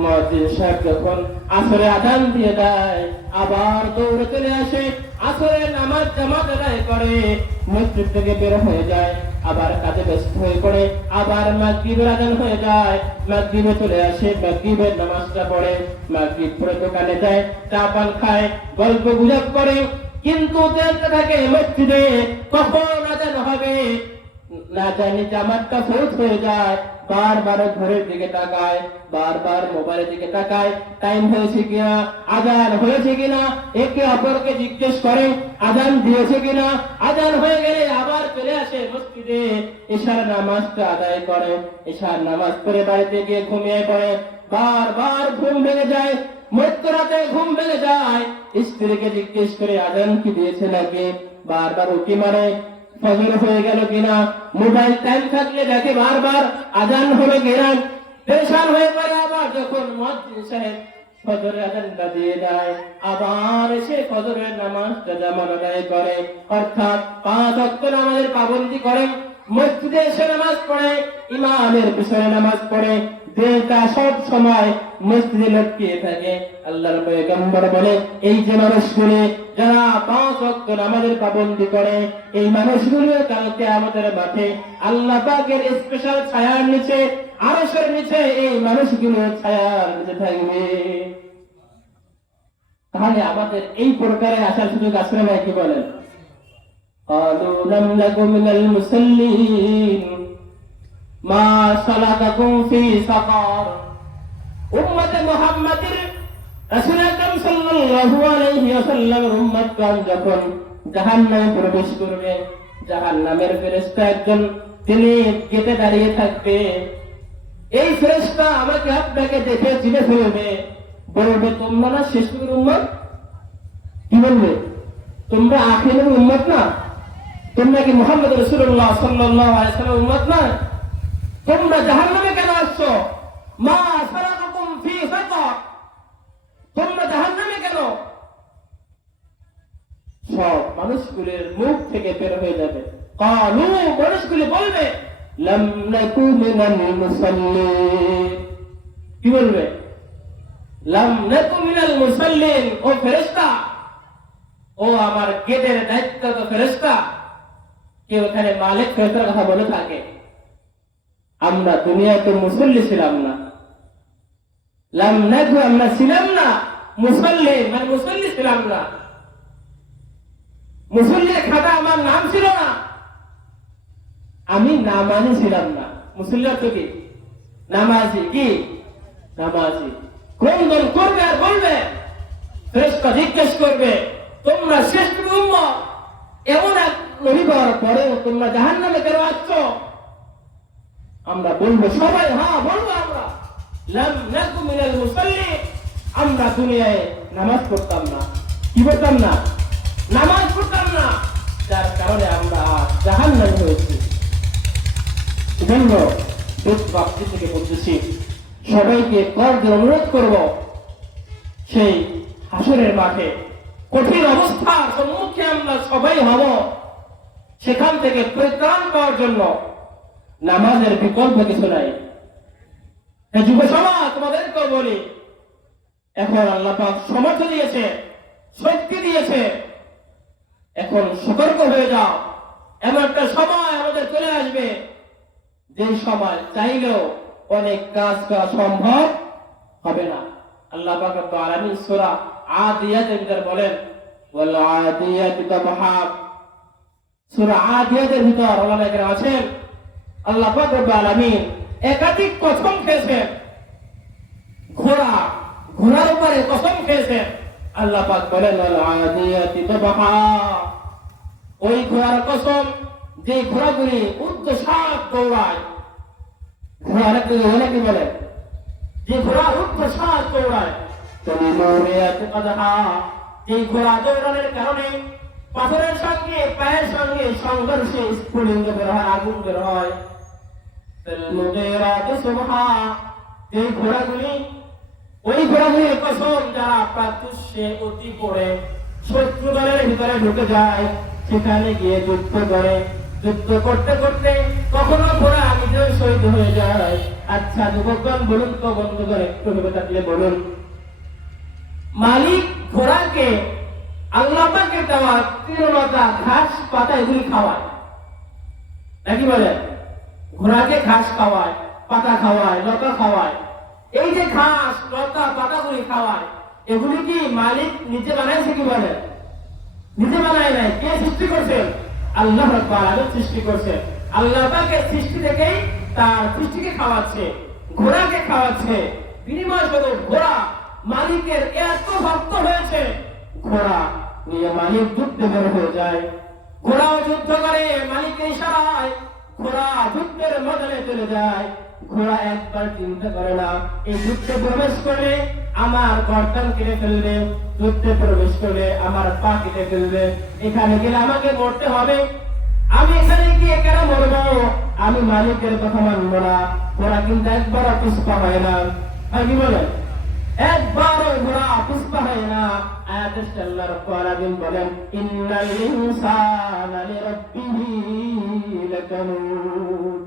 মুয়াজ্জিন সাহেব যখন আসরে আযান দিয়ে দেয় আবার দৌড়ে চলে আসে, আসরের নামাজ জামাত আদায় করে, মসজিদ থেকে বের হয়ে যায়, আবার কাজে ব্যস্ত হয়ে পড়ে, আবার মাগরিবের আযান হয়ে যায়, মাগরিবে চলে আসে, মাগরিবের নামাজটা পড়ে, মাগরিব পড়ে দোকানে যায়, চা পান খায়, গল্প গুজব করে, কিন্তু দেখতে থাকে মসজিদে কখন আযান হবে না জানি, জামাতটা ফৌত হয়ে যায়, বারবার ঘরের দিকে তাকায়, বারবার মোবাইলের দিকে তাকায়, টাইম হয়েছে কিনা, আযান হয়েছে কিনা, একে অপরকে জিজ্ঞেস করে আযান দিয়েছে কিনা, আযান হয়ে গেলে আবার চলে আসে মসজিদে, ইশার নামাজটা আদায় করে, ইশার নামাজ পড়ে বাড়িতে গিয়ে ঘুমিয়ে পড়ে, বারবার ঘুম ভেঙে যায়, মধ্যরাতে ঘুম ভেঙে যায়, স্ত্রীকে জিজ্ঞেস করে আযান কি দিয়েছে নাকি, বারবার উকি মারে ফজর হয়ে গেল কিনা, মোবাইল টাইম থাকলে দেখে বারবার আযান হলো কিনা, পেরেশান হয়ে পড়ে, আবার যখন মুয়াজ্জিন সাহেব ফজরের আযানটা দিয়ে দেয় আবার এসে ফজরের নামাজটা জামাত আদায় করে, অর্থাৎ 5 ওয়াক্ত নামাজের পাবন্দি করে, মসজিদে এসে নামাজ পড়ে, ইমামের পিছনে নামাজ পড়ে, দিলটা সব সময় মসজিদে লটকিয়ে থাকে। আল্লাহর পয়গম্বর বলে এই যে মানুষগুলো যারা 5 ওয়াক্ত নামাজের পাবন্দি করে, এই মানুষগুলো কাল কিয়ামতের মাঠে আল্লাহ পাকের স্পেশাল ছায়ার নিচে, আরশের নিচে এই মানুষগুলো ছায়ার নিচে থাকবে। তাহলে আমাদের এই প্রকারে আসার সুযোগ আছে না, কি বলেন? قالوا لم نك من المصلين ما سلككم في سقر। উম্মতে মুহাম্মাদের রাসূল আকরাম সাল্লাল্লাহু আলাইহি ওয়াসাল্লামের উম্মতগণ যখন জাহান্নামে প্রবেশ করবে, জাহান্নামের ফেরেশতা একজন তিনি গেটে দাঁড়িয়ে থাকবে, এই ফেরেশতা আমাকে আপনাকে দেখে চিনে ফেলবে, বলবে তোমরা না শেষ নবীর উম্মত। কি বলবে? তোমরা আখির নবীর উম্মত না? তোমরা কি মুহাম্মদ রাসূলুল্লাহ সাল্লাল্লাহু আলাইহি ওয়াসাল্লামের উম্মত না? তোমরা জাহান্নামে কেন আসছো? মা সালাকাকুম ফি সাকার, তোমরা জাহান্নামে কেন? সব মানুষগুলোর মুখ থেকে বের হয়ে যাবে, কালু, মানুষগুলো বলবে লাম নাকু মিনাল মুসাল্লিন। কি বলবে? লাম নাকু মিনাল মুসাল্লিন। ও ফেরেশতা, ও আমার গেটের দায়িত্বরত ফেরেশতা, কে ওখানে মালিক ফেরেশতার কথা বলে থাকে, আমরা দুনিয়াতে মুসল্লি ছিলাম না। লাম নাকু, আমরা ছিলাম না, মুসল্লি মানে মুসল্লি ছিলাম না, মুসল্লির খাতা আমার নাম ছিল না, আমি নামাজি ছিলাম না। মুসল্লি অর্থ কি? নামাজি। কি নামাজি? ক্রন্দন করবে আর বলবে, ফেরেশতা জিজ্ঞেস করবে তোমরা শ্রেষ্ঠ উম্মত, এমন এক নবী পাওয়ার পরেও তোমরা জাহান্নামে কেন আসছো? আমরা বলবো সবাই, হ্যাঁ বলবো আমরা, লাম নাকু মিনাল মুসাল্লিন, আমরা দুনিয়ায় নামাজ পড়তাম না। কি পড়তাম না? নামাজ পড়তাম না, যার কারণে আমরা জাহান্নামে হয়েছি। এজন্য বাপ্তি থেকে বলতেছি, সবাইকে করজোড়ে অনুরোধ করব, সেই হাসরের মাঠে কঠিন অবস্থার সম্মুখে আমরা সবাই হব, সেখান থেকে পরিত্রাণ পাওয়ার জন্য নামাজের বিকল্প কিছু নাই। যুব সমাজ, তোমাদেরকেও বলি, এখন আল্লাহ পাক সামর্থ্য দিয়েছে, শক্তি দিয়েছে, এখন সতর্ক হয়ে যাও। এমন একটা সময় আমাদের চলে আসবে, যে সময় চাইলেও অনেক কাজ করা সম্ভব হবে না। আল্লাহ পাক রব্বুল আলামিন সূরা আদিয়াতের ভিতর বলেন, ওয়াল আদিয়াতি দাবহা। সূরা আদিয়াতের ভিতর ওলামা কেরাম আছেন, আল্লাহ পাক রব্বুল আলামিন একাধিক কসম খেয়েছেন, ঘোড়ার উপরে কসম খেয়েছেন। আল্লাহ পাক বলেন, ওয়াল আদিয়াতি দাবহা, ওই ঘোড়ার কসম যে ঘোড়াগুলি ঊর্ধ্বশ্বাস দৌড়ায়। ঘোড়াকে অনেকে বলে যে ঘোড়া ঊর্ধ্বশ্বাস দৌড়ায়, যে ঘোড়া দৌড়ানোর কারণে পাথরের সঙ্গে পায়ের সঙ্গে সংঘর্ষে স্ফুলিঙ্গ বের হয়, আগুন বের হয়। যে ঘোড়াগুলি, ওই ঘোড়াগুলির কসম যারা প্রাত্যুষ্যে অতি পড়ে শত্রু দলের ভিতরে ঢুকে যায়, সেখানে গিয়ে যুদ্ধ করে, যুদ্ধ করতে করতে কখনো ঘোড়া আগে নিজেও শহীদ হয়ে যায়। আচ্ছা যুবকগণ বলুন তো, বন্ধুগণ একটু ভেবে থাকলে বলুন, মালিক ঘোড়াকে আল্লাহ পাকের দেওয়া তৃণলতা, ঘাস পাতা এগুলি খাওয়ায় নাকি বলেন? ঘোড়াকে ঘাস খাওয়ায়, পাতা খাওয়ায়, লতা খাওয়ায়। এই যে ঘাস লতা পাতাগুলি খাওয়ায়, এগুলি কি মালিক নিজে বানাইছে কি বলেন? নিজে বানায় নাই। কে সৃষ্টি করছেন? আল্লাহ রাব্বুল আলামিন সৃষ্টি করছেন। আল্লাহ পাকের সৃষ্টি থেকেই তার সৃষ্টিকে খাওয়াচ্ছে, ঘোড়াকে খাওয়াচ্ছে। বিনিময় স্বরূপ ঘোড়া মালিকের এত ভক্ত হয়েছে, ঘোড়া নিয়ে মালিক যুদ্ধে বের হয়ে যায়। ঘোড়াও যুদ্ধ করে মালিকের ইশারায়, ঘোড়া যুদ্ধের ময়দানে চলে যায়। ঘোড়া একবার চিন্তা করে না এই যুদ্ধে প্রবেশ করলে আমার গর্দান কেটে ফেলবে, যুদ্ধে প্রবেশ করলে আমার পা কেটে ফেলবে, এখানে গেলে আমাকে মরতে হবে, আমি এখানে গিয়ে কেন মরবো, আমি মালিকের কথা মানবো না। ঘোড়া কিন্তু একবারও পিছপা হয় না, কি বলেন? একবারও ঘোড়া পিছপা হয় না। আয়াতে আল্লাহ রাব্বুল আলামিন বলেন, ইন্নাল ইনসানা লিরাব্বিহি লাকানুদ।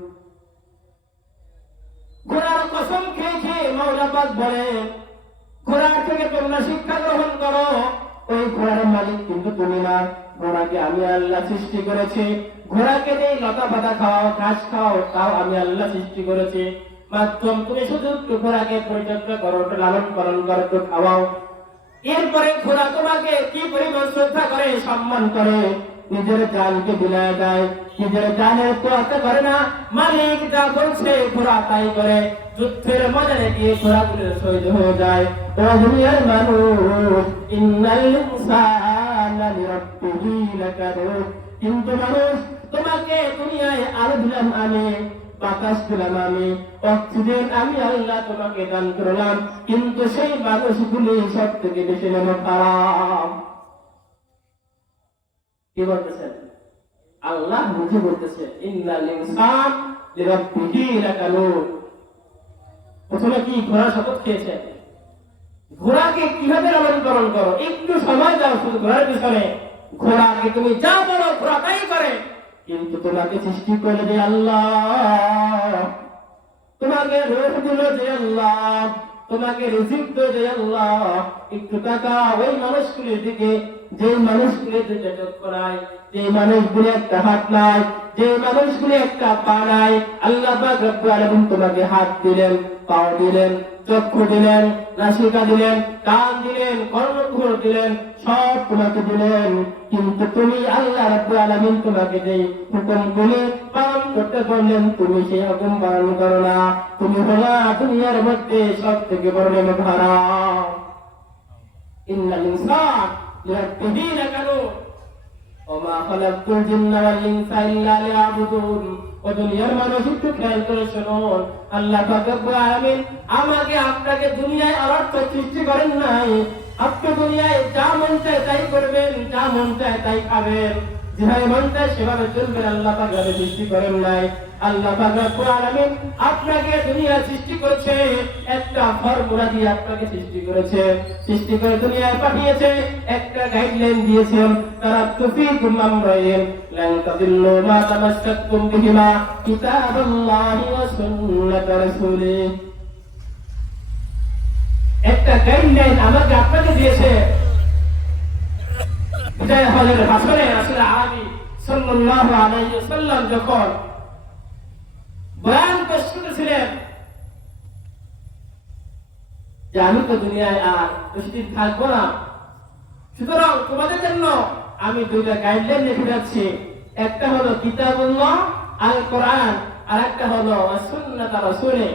ঘোড়ার কসম খেয়ে খেয়ে মাওলা পাক বলেন, ঘোড়ার থেকে তোমরা শিক্ষা গ্রহণ করো, ওই ঘোড়ার মালিক কিন্তু তুমি না, ঘোড়াকে আমি আল্লাহ সৃষ্টি করেছি। ঘোড়াকে যে লতা পাতা খাওয়াও, ঘাস খাওয়াও, তাও আমি আল্লাহ সৃষ্টি করেছি। মাধ্যম তুমি শুধু ঘোড়াকে পরিচর্যা করো, লালন পালন করো, একটু খাওয়াও। এরপরে ঘোড়া তোমাকে কি পরিমাণ শ্রদ্ধা করে, সম্মান করে, নিজের জানকে বিলায় দেয়, নিজের জানের তোয়াক্কা করে না। মালিক যা বলছে ঘোড়া তাই করে, যুদ্ধের ময়দানে গিয়ে ঘোড়াগুলো শহীদ হয়ে যায়। ও দুনিয়ার মানুষ, ইন্নাল ইনসানা লিরাব্বিহি লাকানুদ। কিন্তু মানুষ, তোমাকে দুনিয়ায় আলো দিলাম আমি, বাতাস দিলাম আমি, অক্সিজেন আমি আল্লাহ তোমাকে দান করলাম, কিন্তু সেই মানুষগুলি সব থেকে বেশি নেমে খারাপ। কি বলতেছেন? আল্লাহ নিজে বলতেছে, ইন্নাল ইনসান লিরাব্বিহি লাকানুদ। প্রথমে কি ঘোড়া শপথ খেয়েছে? ঘোড়াকে কিভাবে লালন-পালন করো, একটু সময় দাও শুধু ঘোড়ার পিছনে। ঘোড়াকে তুমি যা বলো ঘোড়া তাই করে। কিন্তু তোমাকে সৃষ্টি করে যে আল্লাহ, তোমাকে রূহ দিল যে আল্লাহ, তোমাকে রিজিক দিল যে আল্লাহ, একটু তাকাও ওই মানুষগুলির দিকে, যে মানুষগুলির দিকে চক্ষু নাই, যে মানুষগুলি একটা হাত নাই, যে মানুষগুলি একটা পা নাই। আল্লাহ পাক রব্বুল আলামিন তোমাকে হাত দিলেন, পা দিলেন, চক্ষু দিলেন, নাসিকা দিলেন, কান দিলেন, কর্ণকুহর দিলেন, সব তোমাকে দিলেন। কিন্তু তুমি আল্লাহ রাব্বুল আলামিন তোমাকে যে হুকুমগুলি পালন করতে বললেন, তুমি সেই হুকুম পালন করো না। তুমি হলা দুনিয়ার মধ্যে সব থেকে বড় নেমখারাপ। ইন্নাল ইনসান লিরাব্বিহি লাকানুদ ওমা খালাকতুল জিন্না ওয়াল ইনসা ইল্লা লিয়াবুদুন। ও দুনিয়ার মানুষ একটু খেয়াল করে শুনুন, আল্লাহ পাক রব্বুল আলামিন আমাকে আপনাকে দুনিয়ায় অর্থ সৃষ্টি করেন নাই। আপনি দুনিয়ায় যা মন চায় তাই করবেন, যা মন চায় তাই খাবেন, যেভাবে মন চায় সেভাবে চলবেন। আল্লাহ পাক সৃষ্টি করেন নাই। আল্লাহ পাক রব্বুল আলামিন আপনাকে দুনিয়া সৃষ্টি করেছে, একটা ফর্মুলা দিয়ে আপনাকে সৃষ্টি করেছে, সৃষ্টি করে দুনিয়ায় পাঠিয়েছে, একটা গাইডলাইন দিয়েছেন, তারা তুফিকুম আমরাইন লান তাদিল্লু মা তামাসসাকতুম বিহিমা কিতাবাল্লাহি ওয়া সুন্নাত রাসূলিহি। একটা গাইডলাইন আমাকে আপনাকে দিয়েছে। বিদায় হজের ভাষণে রাসূল আরবি সাল্লাল্লাহু আলাইহি ওয়াসাল্লাম যখন বয়ান পেশ করেছিলেন যে আমি তো দুনিয়ায় আর বেশিদিন থাকবো না, সুতরাং তোমাদের জন্য আমি দুইটা গাইডলাইন লিখে যাচ্ছি। একটা হলো কিতাবুল্লাহ আল কোরআন, আর একটা হলো সুন্নাত রাসূলি,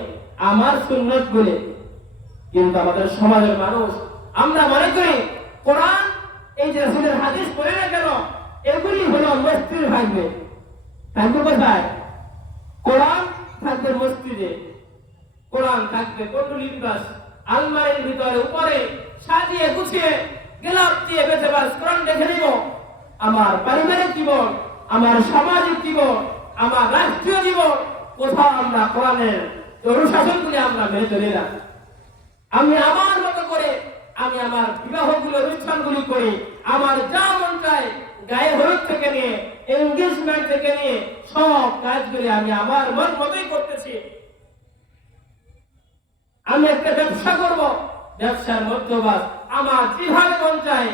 আমার সুন্নাত গুলি। কিন্তু আমাদের সমাজের মানুষ আমরা মনে করি কোরআন, এই যে রাসূলের হাদিস পড়ে না কেন, এগুলি হলো মসজিদের ভাঙবে। থাকবে কোথায়? কোরআন থাকবে মসজিদে, কোরআন থাকবে পন্ডুলিবাস আলমারির ভিতরে উপরে সাজিয়ে গুছিয়ে গেলাপ দিয়ে বেঁচে বাস কোরআন দেখে নিব। আমার পারিবারিক জীবন, আমার সামাজিক জীবন, আমার রাষ্ট্রীয় জীবন, কোথাও আমরা কোরআনের অনুশাসনগুলি আমরা মেনে চলি না। আমি আমার মতো করে আমি আমার বিবাহগুলো অনুষ্ঠানগুলি করি, আমার যা মন চায় গায়ে হলুদ থেকে নিয়ে এনগেজমেন্ট থেকে নিয়ে সব কাজগুলি আমি আমার মন মতোই করতেছি। আমি একটা ব্যবসা করব, ব্যবসার মধ্যবাস আমার যেভাবে মন চায়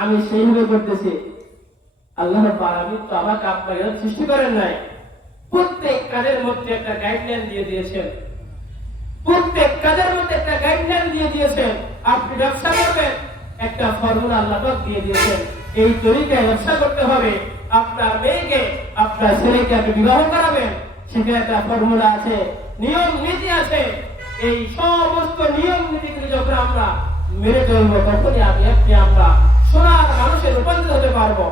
আমি সেইভাবে করতেছি। আল্লাহ রাব্বুল আলামিন তো আমাকে আপনাকে সৃষ্টি করেন নাই, প্রত্যেক কাজের মধ্যে একটা গাইডলাইন দিয়ে দিয়েছেন। প্রত্যেক কাজের মধ্যে একটা গাইডলাইন দিয়ে দিয়েছেন। আপনি ব্যবসা করবেন, একটা ফর্মুলা আল্লাহ পাক দিয়ে দিয়েছেন, এই তরিকায় ব্যবসা করতে হবে। আপনার মেয়েকে আপনার ছেলেকে আপনি বিবাহ করাবেন, সেখানে একটা ফর্মুলা আছে, নিয়ম নীতি আছে। এই সমস্ত নিয়ম নীতিগুলি যখন আমরা মেনে চলবো, তখনই আমরা সোনার মানুষে রূপান্তরিত হতে পারবো।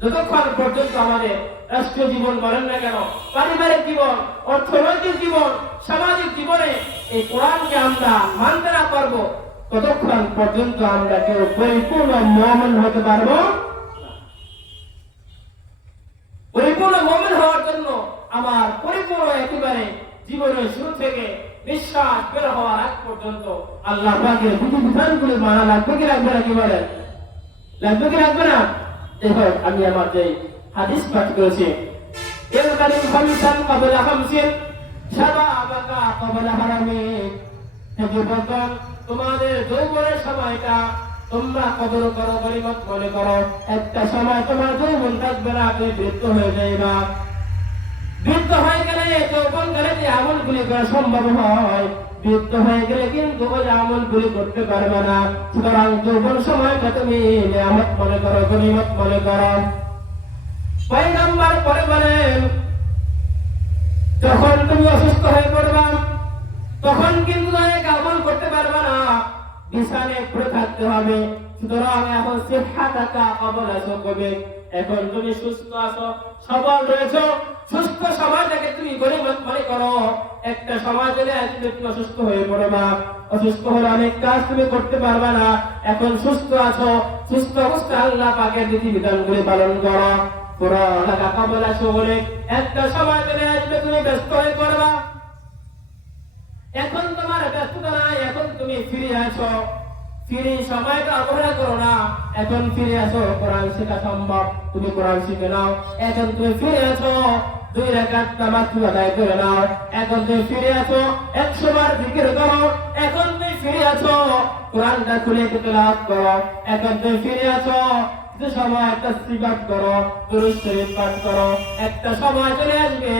যতক্ষণ পর্যন্ত আমাদের রাষ্ট্রীয় জীবন বলেন না কেন, পারিবারিক জীবন, অর্থনৈতিক জীবন, সামাজিক জীবনে এই কোরআনকে আমরা মানতে না পারবো, ততক্ষণ পর্যন্ত আমরা কেউ পরিপূর্ণ মুমিন হতে পারবো। পরিপূর্ণ মুমিন হওয়ার জন্য আমার পরিপূর্ণ একেবারে জীবনের শুরু থেকে বিশ্বাস বের হওয়ার আগ পর্যন্ত আল্লাহ পাকের বিধিবিধানগুলি মানা লাগবে কি লাগবে না? কি বলেন, লাগবে কি লাগবে না? দেখো, আমি আমার যে হাদিস পাঠ করেছি, ইরকানিম খামসান ক্বাবলা খামসিন শাবাবাকা ক্বাবলা হারামিক, যুবকগণ তোমাদের যৌবনের সময়টা তোমরা কদর করো, গনিমত মনে করো। একটা সময় তোমার যৌবন থাকবে না, তুমি বৃদ্ধ হয়ে যাইবা। বৃদ্ধ হয়ে গেলে যৌবন গেলে যে আমলগুলি করা সম্ভব হয়, বৃদ্ধ হয়ে গেলে কিন্তু ওই আমলগুলি করতে পারবে না। সুতরাং যৌবন সময়টা তুমি নিয়ামত মনে করো, গনিমত মনে করো। পয়গম্বর পরে বলেন, যখন তুমি অসুস্থ হয়ে পড়বা, তখন কিন্তু এক আমল করতে পারবে না, বিছানায় পড়ে থাকতে হবে। সুতরাং এখন সিহহাতাকা ক্বাবলা সুকমিক, এখন তুমি সুস্থ আছো, সবল রয়েছো, সুস্থ সময়টাকে তুমি গনিমত মনে করো। একটা সময় চলে আসবে তুমি অসুস্থ হয়ে পড়বা, অসুস্থ হলে অনেক কাজ তুমি করতে পারবে না। এখন সুস্থ আছো, সুস্থ অবস্থায় আল্লাহ পাকের বিধিবিধানগুলি পালন করো। পুরানাকা ক্বাবলা শুগলিক, একটা সময় চলে আসবে তুমি ব্যস্ত হয়ে পড়বা। এখন তোমার ব্যস্ততা নাই, এখন তুমি ফিরে আছো, ফিরে সময়টা অবহেলা করো না। এখন ফিরে আসো, কোরআন শেখা সম্ভব, তুমি কোরআন শিখে নাও। এখন তুমি ফিরে আসো, 2 রাকাত নামাজ আদায় করে নাও। এখন তুমি ফিরে আসো, 100 বার জিকির করো। এখন তুমি ফিরে আসো, কোরআনটা খুলে তেলাওয়াত করো। এখন তুমি ফিরে আসো, কিছু সময় তাসবিহ করো, দুরূদ শরীফ পাঠ করো। একটা সময় চলে আসবে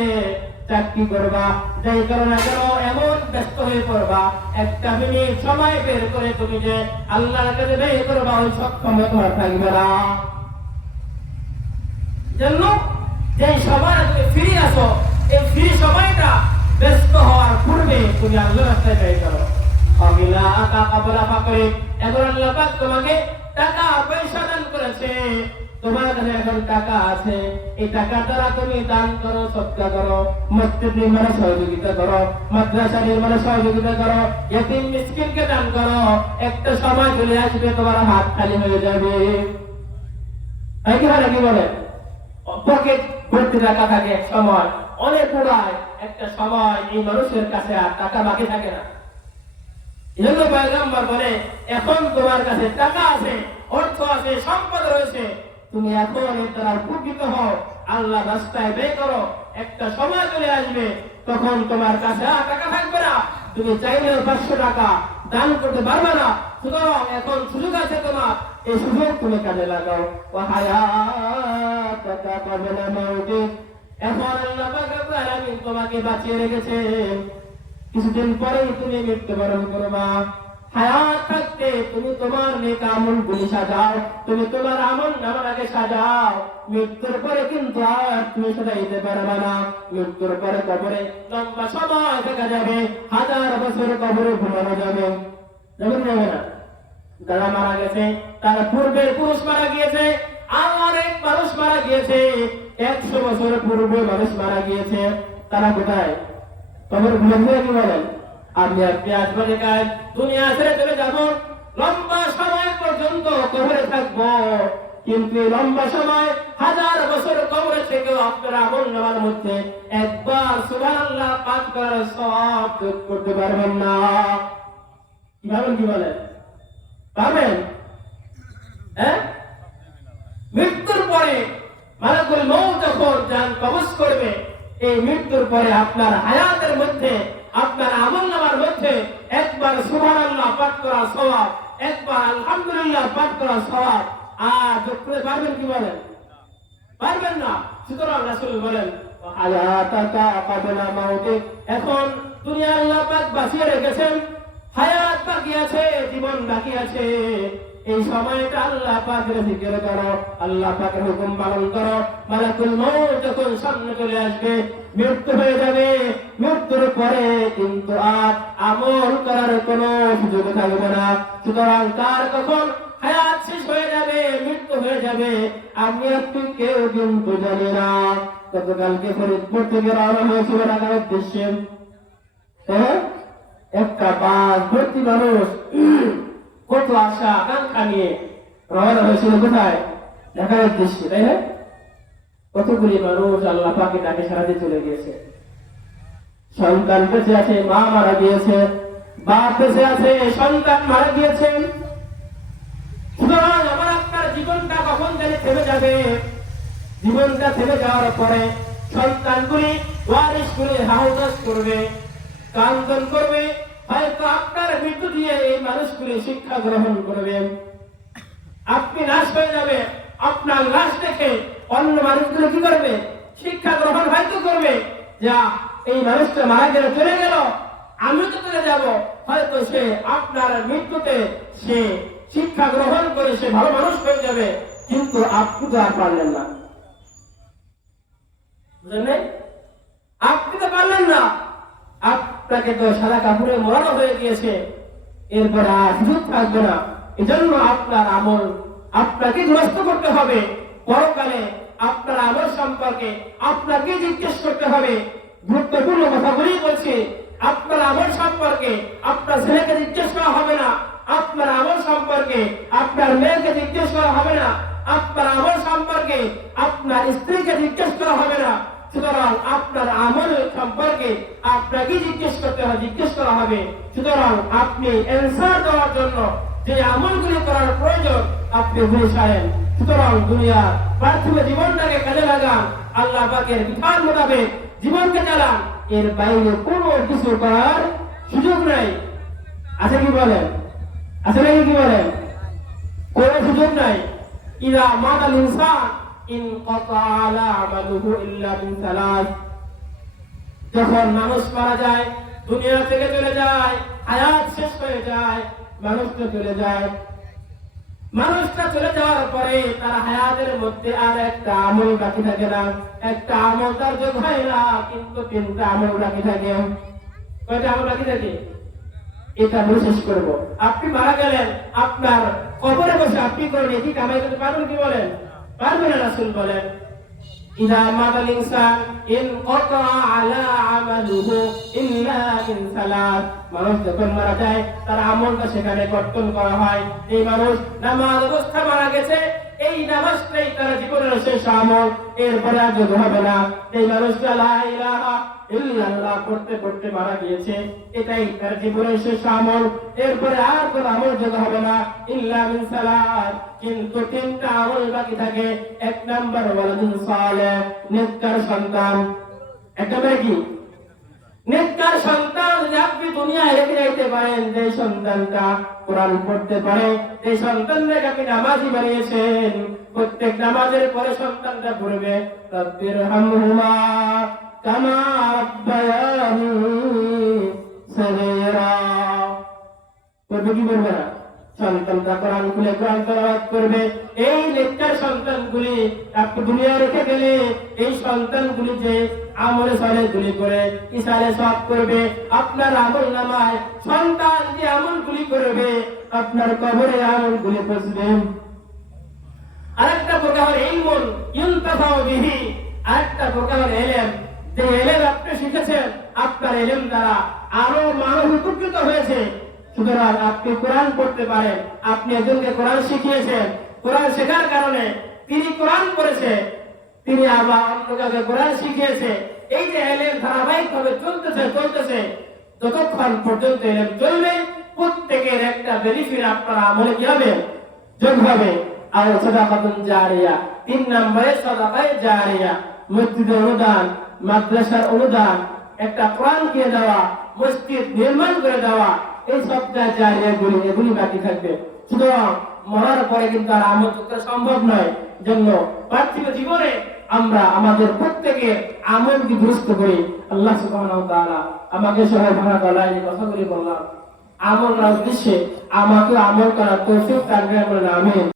চাকরি করবা, যাই করো না কেন এমন ব্যস্ত হয়ে পড়বা, একটা মিনিট সময় বের করে তুমি যে আল্লাহর কাছে ব্যয় করবা, ওই সক্ষমতা তোমার থাকবে না। জন্য যে সময় তুমি ফিরে আসো, এই ফ্রি সময়টা ব্যস্ত হওয়ার পূর্বে তুমি আল্লাহর রাস্তায় ব্যয় করো। অগিলা আকা ক্বাবলা ফাকরিক, এখন আল্লাহ পাক তোমাকে টাকা পয়সা দান করেছে, তোমার কাছে এখন টাকা আছে, এই টাকা দ্বারা তুমি দান করো, সদকা করো, মসজিদ নির্মাণে সহযোগিতা করো, মাদ্রাসা নির্মাণে সহযোগিতা করো, ইতিম মিসকিনকে দান করো। একটা সময় চলে আসবে তোমার হাত খালি হয়ে যাবে। কি হয় নাকি বলে, পকেট ভর্তি টাকা থাকে, এক সময় অনেক উড়ায়, একটা সময় এই মানুষের কাছে আর টাকা বাকি থাকে না। এজন্য পয়গম্বর বলে, এখন তোমার কাছে টাকা আছে, অর্থ আছে, সম্পদ রয়েছে, তুমি এখন এর দ্বারা উপকৃত হও, আল্লাহ রাস্তায় ব্যয় করো। একটা সময় চলে আসবে তখন তোমার কাছে আর টাকা থাকবে না, তুমি চাইলেও 500 টাকা দান করতে পারবে না। সুতরাং এখন সুযোগ আছে তোমার, এই সুযোগ তুমি কাজে লাগাও। ওয়া হায়াতাকা ক্বাবলা মাউতিক, এখন আল্লাহ পাক রব্বুল আলামিন তোমাকে বাঁচিয়ে রেখেছেন, কিছুদিন পরেই তুমি মৃত্যুবরণ করবা। হায়াত থাকতে তুমি তোমার নেক আমলগুলি সাজাও, তুমি তোমার আমল নামাকে সাজাও। মৃত্যুর পরে কিন্তু আর তুমি সাজাইতে পারবে না। মৃত্যুর পরে কবরে লম্বা সময় থাকা যাবে, 1000 বছর কবরে ঘুমানো যাবে, যেমন যাবে না। যারা মারা গেছে তার পূর্বের পুরুষ মারা গিয়েছে, আর অনেক মানুষ মারা গিয়েছে, 100 বছর পূর্বে মানুষ মারা গিয়েছে, তারা কোথায়? কবর ঘুরে কি বলেন? আপনি আসবেন কাজ, দুনিয়া ছেড়ে চলে যাব, লম্বা সময় পর্যন্ত কবরে থাকবো, কিন্তু লম্বা সময় 1000 বছর কবরে থেকেও আপনার আমল নামার মধ্যে একবার সুবহানাল্লাহ পাঠ করার সওয়াব যোগ করতে পারবেন না। কি বলেন? পারবেন? হ্যাঁ, মৃত্যুর পরে মালাকুল মউত যখন জান কবজ করবে, এই মৃত্যুর পরে আপনার হায়াতের মধ্যে, আপনার আমলনামার মধ্যে একবার সুবহানাল্লাহ পাঠ করা সওয়াব, একবার আলহামদুলিল্লাহ পাঠ করা সওয়াব আর যোগ করতে পারবেন কি বলেন? পারবেন না। সুতরাং রাসূল বলেন হায়াতাকা ক্বাবলা মাউতিক, এখন দুনিয়া আল্লাহ পাক বাঁচিয়ে রেখেছেন, হায়াত বাকি আছে, জীবন বাকি আছে, এই সময়টা আল্লাহ পাকের জিকির করো, আল্লাহ পাকের হুকুম পালন করো। মালাকুল মউত যখন সামনে চলে আসবে, মৃত্যু হয়ে যাবে, মৃত্যুর পরে কিন্তু আর আমল করার কোনো সুযোগ থাকবে না। সুতরাং তার কখন হায়াত শেষ হয়ে যাবে, মৃত্যু হয়ে যাবে, আমি আপনি কেউ কিন্তু জানি না। গতকালকে ফরিদপুর থেকে রওনা হয়েছিল ঢাকার উদ্দেশ্যে, একটা বাস ভর্তি মানুষ কত আশা আকাঙ্ক্ষা নিয়ে রওনা হয়েছিল কোথায়? ঢাকার উদ্দেশ্যে, তাই না? কতগুলি মানুষ আল্লাহ পাকে ডাকে সারা দিয়ে চলে গিয়েছে। সন্তান বেঁচে আছে, মা মারা গিয়েছে, বাপ বেঁচে আছে, সন্তান মারা গিয়েছে। সুতরাং আমার আপনার জীবনটা কখন জানি থেমে যাবে। জীবনটা থেমে যাওয়ার পরে সন্তানগুলি, ওয়ারিসগুলি হাহুতাশ করবে, কান্দন করবে, হয়তো আপনার মৃত্যু দিয়ে এই মানুষগুলি শিক্ষা গ্রহণ করবে। আপনি নাশ হয়ে যাবে, আপনার লাশ দেখে অন্য মানুষগুলো কি করবে? শিক্ষা গ্রহণ হয়তো করবে, যা এই মানুষটা মারা গেল, চলে গেল, আমিও তো চলে যাব। হয়তো সে আপনার মৃত্যুতে সে শিক্ষা গ্রহণ করে সে ভালো মানুষ হয়ে যাবে, কিন্তু আপনি তো আর পারলেন না। বুঝলেন? আপনি তো পারলেন না, আপনাকে তো সাদা কাপড়ে মোড়ানো হয়ে গিয়েছে, এরপর আর সুযোগ থাকবে না। এজন্য আপনার আমল আপনাকে দুরস্ত করতে হবে। পরকালে আপনার আমল সম্পর্কে আপনাকে জিজ্ঞেস করতে হবে। গুরুত্বপূর্ণ কথাগুলি বলছি। আপনার আমল সম্পর্কে আপনার ছেলেকে জিজ্ঞেস করা হবে না, আপনার আমল সম্পর্কে আপনার মেয়েকে জিজ্ঞেস করা হবে না, আপনার আমল সম্পর্কে আপনার স্ত্রীকে জিজ্ঞেস করা হবে না। সুতরাং আপনার আমল সম্পর্কে আপনাকে জিজ্ঞেস করা হবে। সুতরাং আপনি অ্যান্সার দেওয়ার জন্য যে আমলগুলি করার প্রয়োজন আপনি ভুলে ছাড়েন। সুতরাং দুনিয়া পার্থিব জীবনটাকে কাজে লাগান, আল্লাহ পাকের বিধান মোতাবেক জীবনকে চালান, এর বাইরে কোনো কিছু করার সুযোগ নাই। আছে কি বলেন? আছে নাকি কি বলেন? কোনো সুযোগ নাই। ইদা মাতাল ইনসান ইনকাতা আলা আমালুহু ইল্লা মিন সালাস, যখন মানুষ মারা যায়, দুনিয়া থেকে চলে যায়, হায়াত শেষ হয়ে যায়, মানুষটা চলে যায়, মানুষটা চলে যাওয়ার পরে তার হায়াতের মধ্যে আর একটা আমল বাকি থাকে না। একটা আমল তার যোগ হয় না, কিন্তু তিনটা আমল বাকি থাকে। কয়টা আমল বাকি থাকে? এটা আমি শেষ করবো। আপনি মারা গেলেন, আপনার কবরে বসে আপনি করেন, এটি কামাই করতে পারবেন কি বলেন? পারবেন না। রাসূল বলেন ইদা মাতাল ইনসান ইনকাতা আলা আমালুহু ইল্লা মিন সালাস, মানুষ যখন মারা যায় তার আমলটা সেখানে কর্তন করা হয়। এই মানুষ নামাজ অবস্থা মারা গেছে, এই নামাজটাই তার জীবনের শেষ আমল, এরপরে আর যোগ হবে না। এই মানুষটা লা ইলাহা ইল্লাল্লাহ পড়তে পড়তে মারা গিয়েছে, এটাই তার জীবনের শেষ আমল, এরপরে আর কোন আমল যোগ হবে না ইল্লা মিন সালাস। কিন্তু তিনটা আমল বাকি থাকে। এক নাম্বার ওয়ালাদুন সালেহ, নেককার সন্তান। এক নম্বরে কি? নেককার সন্তান। যদি আপনি দুনিয়ায় রেখে যাইতে পারেন, যে সন্তানটা কোরআন পড়তে পারে, যে সন্তানটাকে আপনি নামাজি বানিয়েছেন, প্রত্যেক নামাজের পরে সন্তানটা পড়বে রব্বিরহামহুমা কামা রাব্বায়ানি সগীরা। পড়বে কি পড়বে না? সন্তানটা কোরআন খুলে কোরআন তেলাওয়াত করবে। এই নেককার সন্তানগুলি আপনি দুনিয়া রেখে গেলে, এই সন্তানগুলি যে আমলে সালেহগুলি করে ইসালে সওয়াব করবে, আপনার আমলনামায় সন্তান যে আমলগুলি করবে আপনার কবরে আমলগুলি পৌঁছবে। আরেকটা প্রকার ইলমুন ইউনতাফাউ বিহি, আরেকটা প্রকার ইলম, যে ইলম আপনি শিখেছেন, আপনার ইলম দ্বারা আরো মানুষ উপকৃত হয়েছে। সুতরাং আপনি কোরআন পড়তে পারেন, আপনি একজনকে কোরআন শিখিয়েছেন, কোরআন শেখার কারণে তিনি কোরআন পড়েছে, তিনি আবার অন্য কাউকে কোরআন শিখিয়েছে। এই যে ইলম ধারাবাহিকভাবে চলতেছে, যতক্ষণ পর্যন্ত ইলম চলবে, প্রত্যেকের একটা বেনিফিট আপনার আমলে কি হবে? যোগ হবে। আর সাদাকাতুন জারিয়া। 3 নম্বরে সাদাকায়ে জারিয়া, মসজিদের অনুদান, মাদ্রাসার অনুদান, একটা কোরআন কিনে দেওয়া, মসজিদ নির্মাণ করে দেওয়া, এই সবটা জারিয়া গুলি, এগুলি বাকি থাকবে। সুতরাং মরার পরে কিন্তু আর আমল করতে সম্ভব নয়। জন্য পার্থিব জীবনে আমরা আমাদের প্রত্যেকে আমলকে দুরুস্ত করি। আল্লাহ সুবহানাহু ওয়া তাআলা আমাকে সহায় ভাঙা গলায় এই কথাগুলি বললাম, আমল করার উদ্দেশ্যে আমাকে আমল করার তৌফিক দান করেন। আমিন।